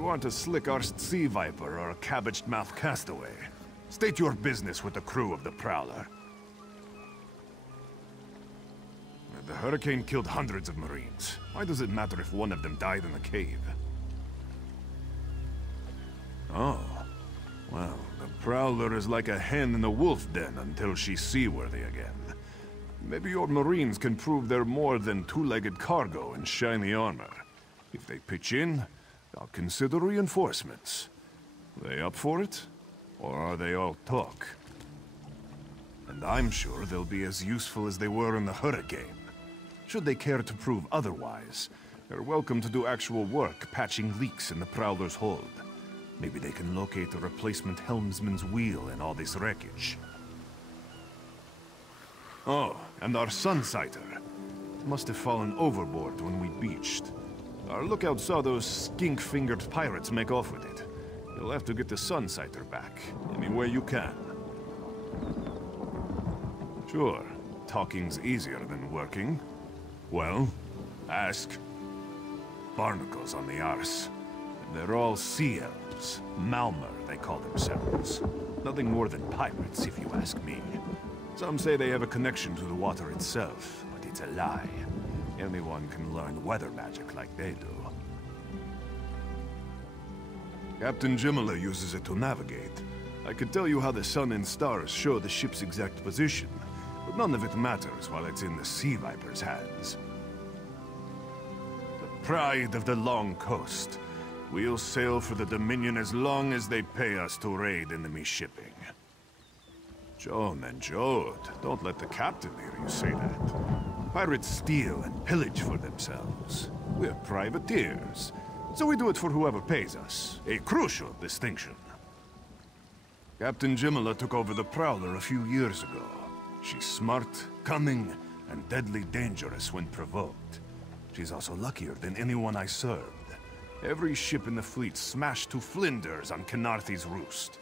Want a slick-arsed sea viper or a cabbage-mouthed castaway? State your business with the crew of the Prowler. The hurricane killed hundreds of Marines. Why does it matter if one of them died in the cave? Oh. Well, the Prowler is like a hen in a wolf den until she's seaworthy again. Maybe your Marines can prove they're more than two-legged cargo in shiny armor. If they pitch in, I'll consider reinforcements. They up for it? Or are they all talk? And I'm sure they'll be as useful as they were in the hurricane. Should they care to prove otherwise, they're welcome to do actual work patching leaks in the Prowler's hold. Maybe they can locate a replacement helmsman's wheel in all this wreckage. Oh, and our Sunsighter. Must have fallen overboard when we beached. Our lookout saw those skink-fingered pirates make off with it. You'll have to get the Sunsighter back, any way you can. Sure, talking's easier than working. Well, ask. Barnacles on the arse. They're all sea elves. Malmer, they call themselves. Nothing more than pirates, if you ask me. Some say they have a connection to the water itself, but it's a lie. Anyone can learn weather magic like they do. Captain Jimala uses it to navigate. I could tell you how the sun and stars show the ship's exact position, but none of it matters while it's in the Sea Viper's hands. The pride of the long coast. We'll sail for the Dominion as long as they pay us to raid enemy shipping. Joan and Jode, don't let the captain hear you say that. Pirates steal and pillage for themselves. We're privateers, so we do it for whoever pays us. A crucial distinction. Captain Jimala took over the Prowler a few years ago. She's smart, cunning, and deadly dangerous when provoked. She's also luckier than anyone I served. Every ship in the fleet smashed to flinders on Kynarthi's roost.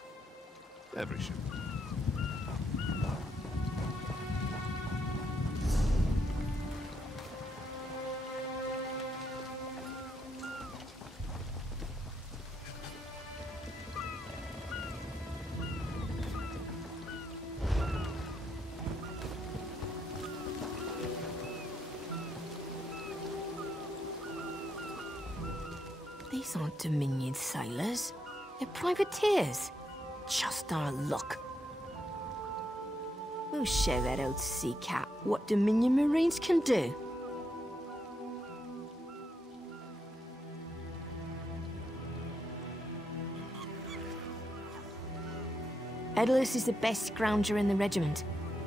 Every ship. These aren't Dominion sailors. They're privateers. Just our luck. We'll show that old sea cat what Dominion Marines can do. Edalus is the best scrounger in the regiment.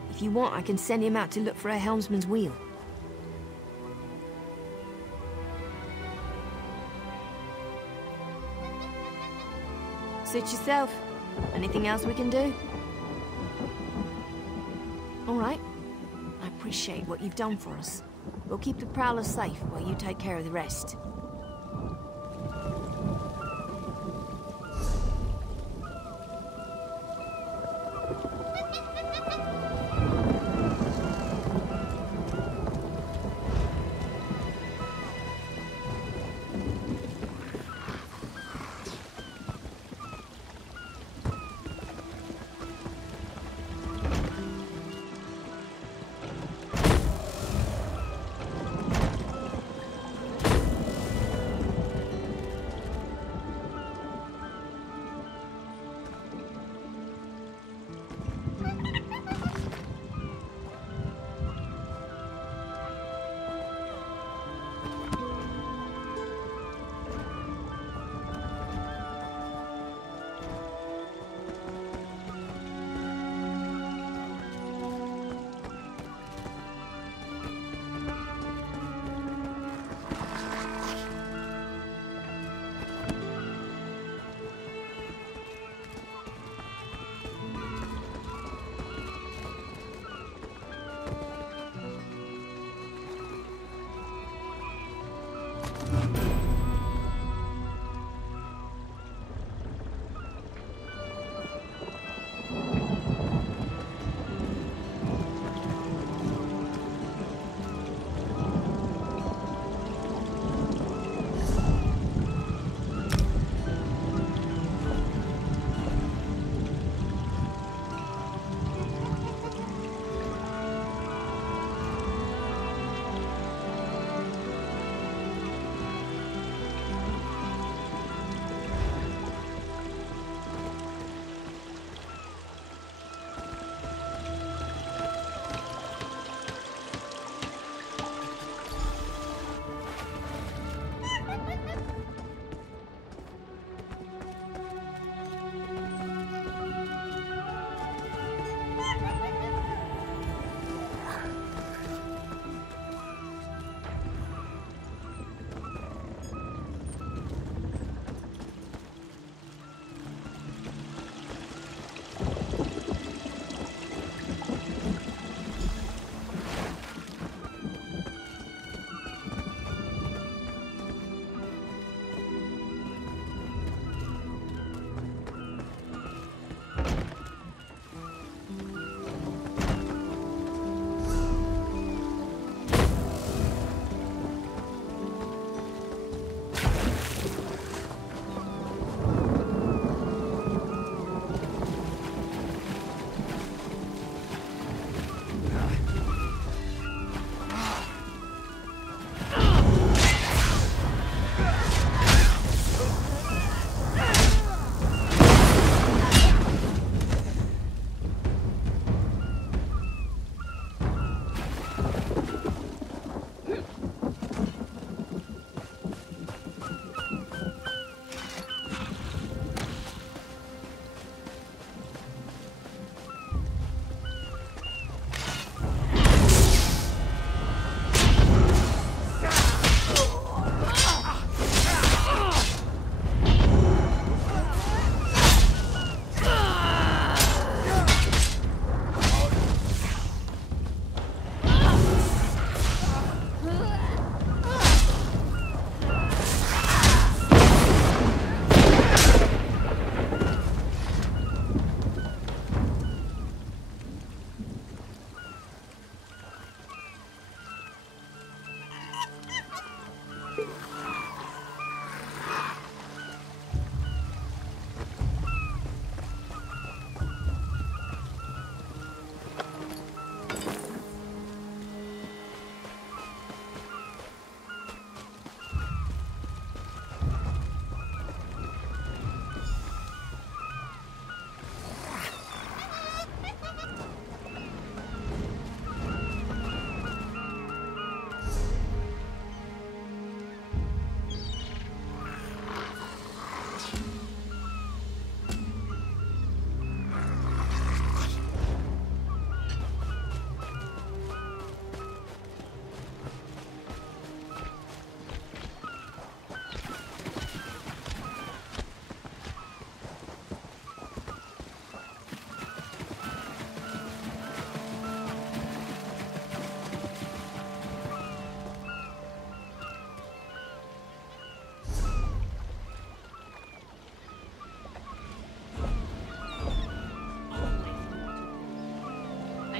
If you want, I can send him out to look for a helmsman's wheel. Suit yourself. Anything else we can do? All right. I appreciate what you've done for us. We'll keep the Prowler safe while you take care of the rest.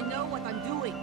know what I'm doing.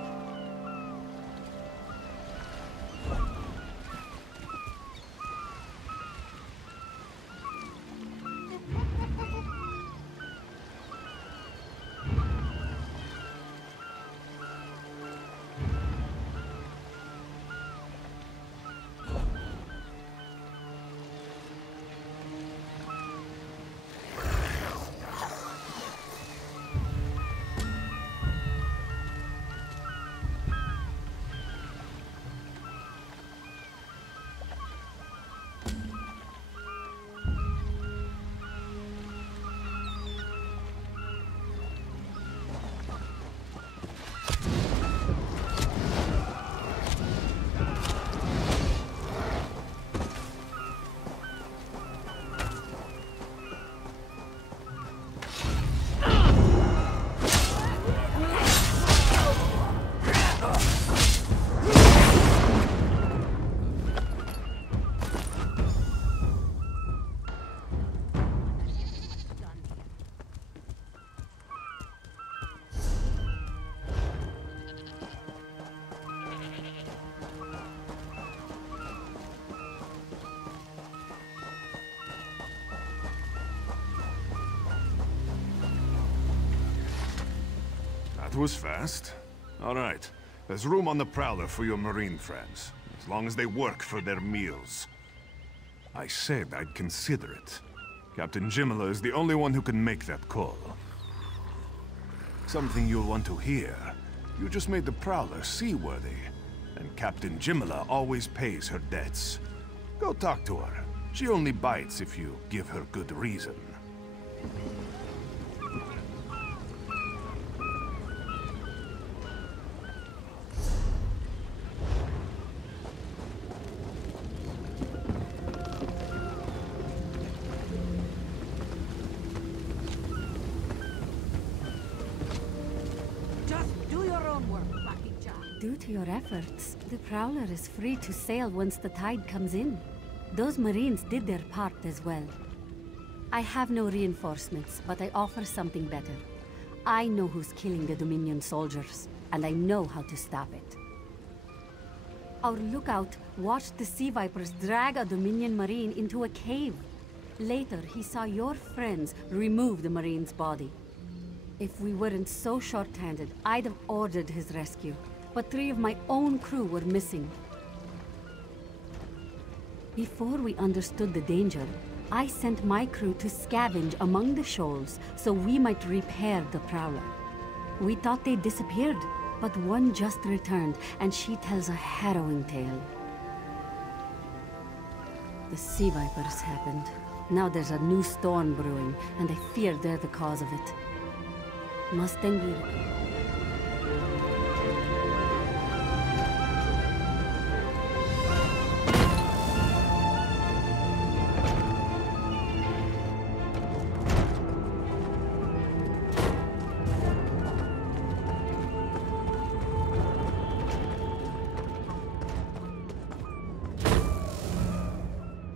That was fast. All right. There's room on the Prowler for your Marine friends, as long as they work for their meals. I said I'd consider it. Captain Jimala is the only one who can make that call. Something you'll want to hear. You just made the Prowler seaworthy, and Captain Jimala always pays her debts. Go talk to her. She only bites if you give her good reason. Due to your efforts, the Prowler is free to sail once the tide comes in. Those Marines did their part as well. I have no reinforcements, but I offer something better. I know who's killing the Dominion soldiers, and I know how to stop it. Our lookout watched the Sea Vipers drag a Dominion Marine into a cave. Later, he saw your friends remove the Marine's body. If we weren't so short-handed, I'd have ordered his rescue. But 3 of my own crew were missing. Before we understood the danger, I sent my crew to scavenge among the shoals so we might repair the Prowler. We thought they disappeared, but one just returned, and she tells a harrowing tale. The Sea Vipers happened. Now there's a new storm brewing, and I fear they're the cause of it. Mustang.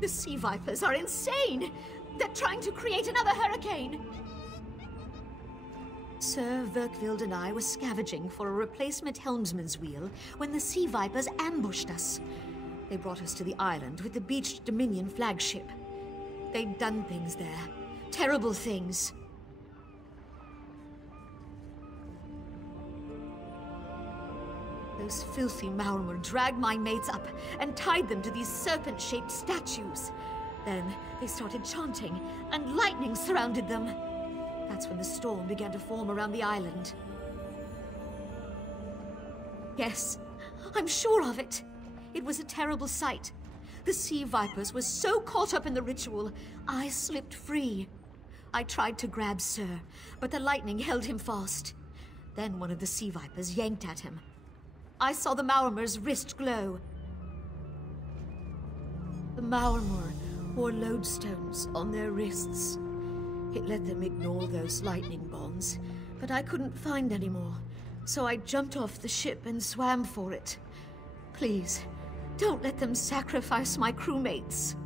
The Sea Vipers are insane! They're trying to create another hurricane! Sir Verkvild and I were scavenging for a replacement helmsman's wheel when the Sea Vipers ambushed us. They brought us to the island with the beached Dominion flagship. They'd done things there. Terrible things. Those filthy Maormer dragged my mates up and tied them to these serpent-shaped statues. Then they started chanting, and lightning surrounded them. That's when the storm began to form around the island. Yes, I'm sure of it. It was a terrible sight. The Sea Vipers were so caught up in the ritual, I slipped free. I tried to grab Sir, but the lightning held him fast. Then one of the Sea Vipers yanked at him. I saw the Maormer's wrist glow. The Maormer wore lodestones on their wrists. It let them ignore those lightning bonds, but I couldn't find any more, so I jumped off the ship and swam for it. Please, don't let them sacrifice my crewmates.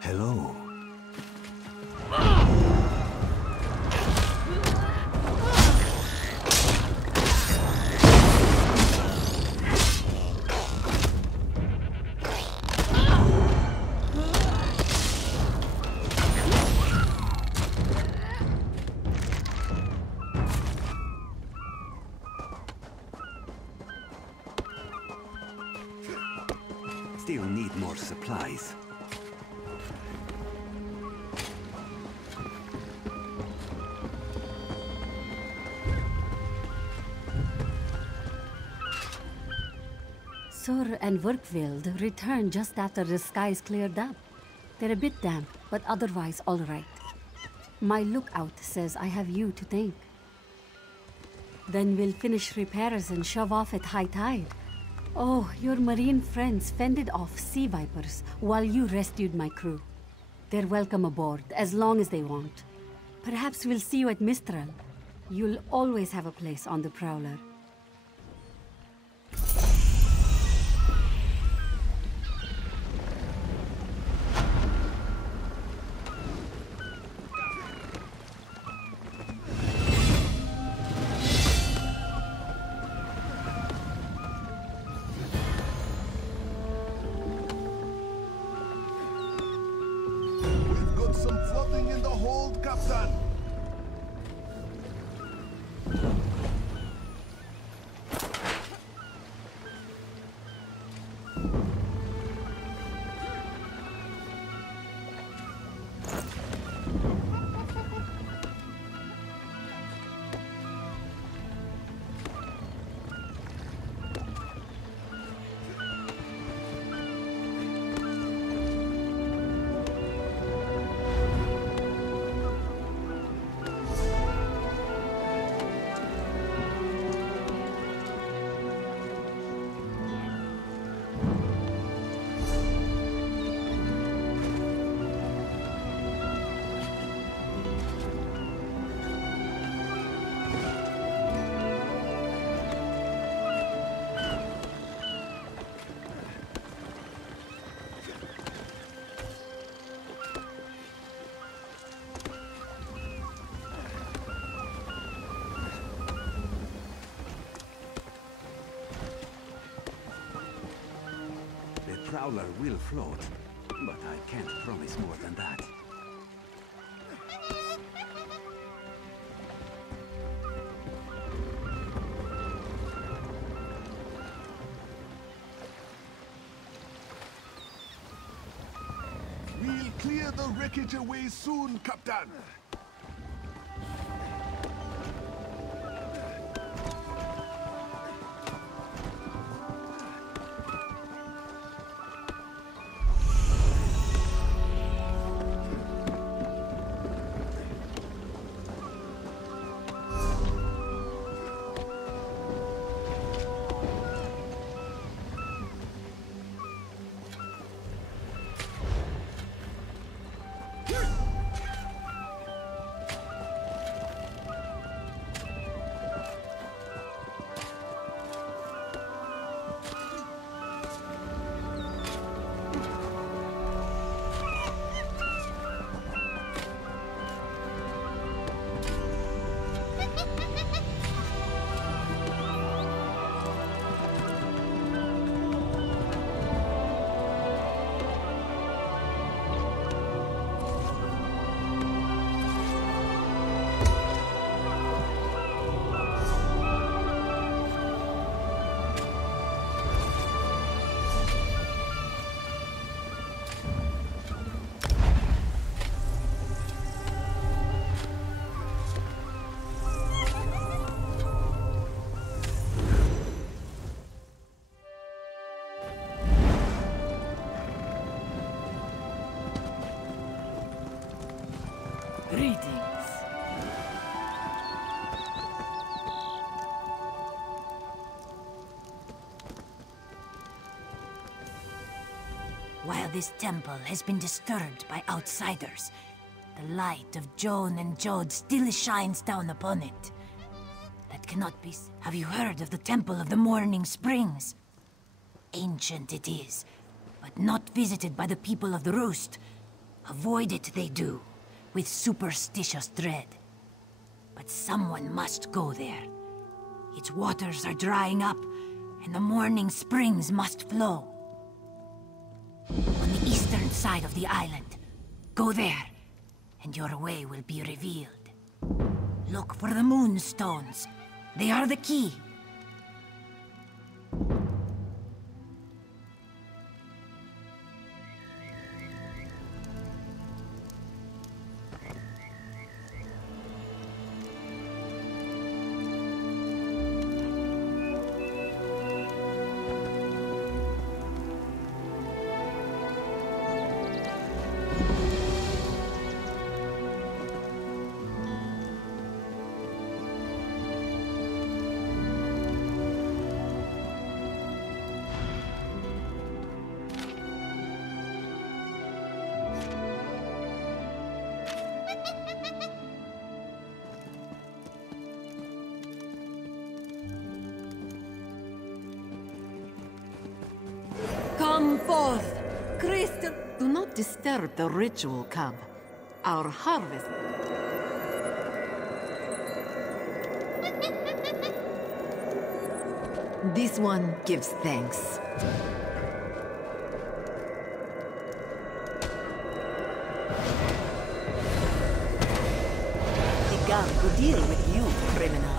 Hello. Still need more supplies. Sur and Werkveld returned just after the skies cleared up. They're a bit damp, but otherwise all right. My lookout says I have you to thank. Then we'll finish repairs and shove off at high tide. Oh, your marine friends fended off sea vipers while you rescued my crew. They're welcome aboard, as long as they want. Perhaps we'll see you at Mistral. You'll always have a place on the Prowler. Some flooding in the hold, Captain! The Prowler will float, but I can't promise more than that. We'll clear the wreckage away soon, Captain! While this temple has been disturbed by outsiders, the light of Joan and Jode still shines down upon it. That cannot be... Have you heard of the Temple of the Morning Springs? Ancient it is, but not visited by the people of the Roost. Avoid it they do, with superstitious dread. But someone must go there. Its waters are drying up, and the morning springs must flow. On the eastern side of the island. Go there, and your way will be revealed. Look for the moonstones. They are the key. Come forth, Crystal. Do not disturb the ritual, cub. Our harvest. This one gives thanks. The gun will deal with you, criminal.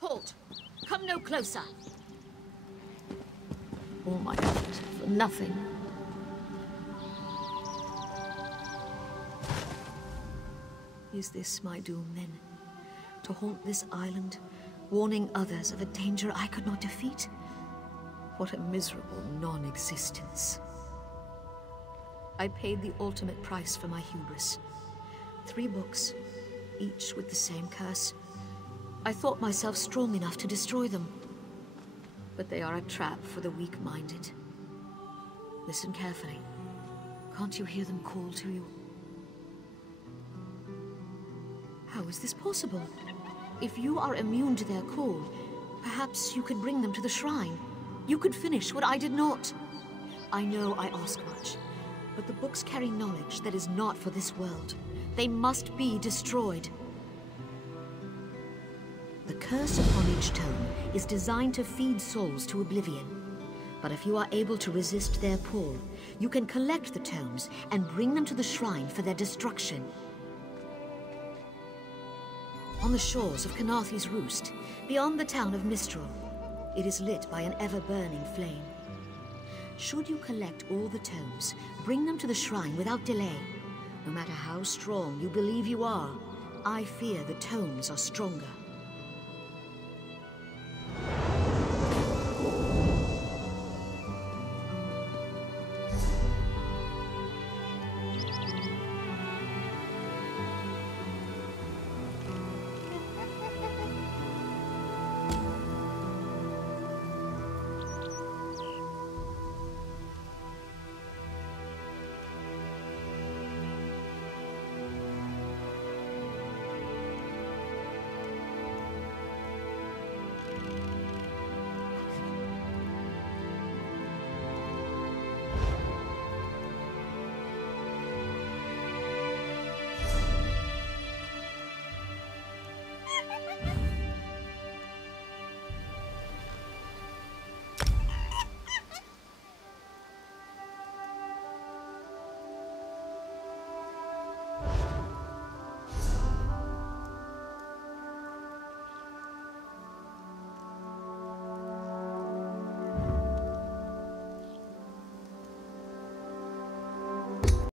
Halt! Come no closer! Oh my God, for nothing. Is this my doom, then? To haunt this island, warning others of a danger I could not defeat? What a miserable non-existence. I paid the ultimate price for my hubris. 3 books, each with the same curse. I thought myself strong enough to destroy them. But they are a trap for the weak-minded. Listen carefully. Can't you hear them call to you? How is this possible? If you are immune to their call, perhaps you could bring them to the shrine. You could finish what I did not. I know I ask much, but the books carry knowledge that is not for this world. They must be destroyed. The curse upon each tome is designed to feed souls to oblivion. But if you are able to resist their pull, you can collect the tomes and bring them to the shrine for their destruction. On the shores of Canarthy's Roost, beyond the town of Mistral, it is lit by an ever-burning flame. Should you collect all the tomes, bring them to the shrine without delay. No matter how strong you believe you are, I fear the tomes are stronger.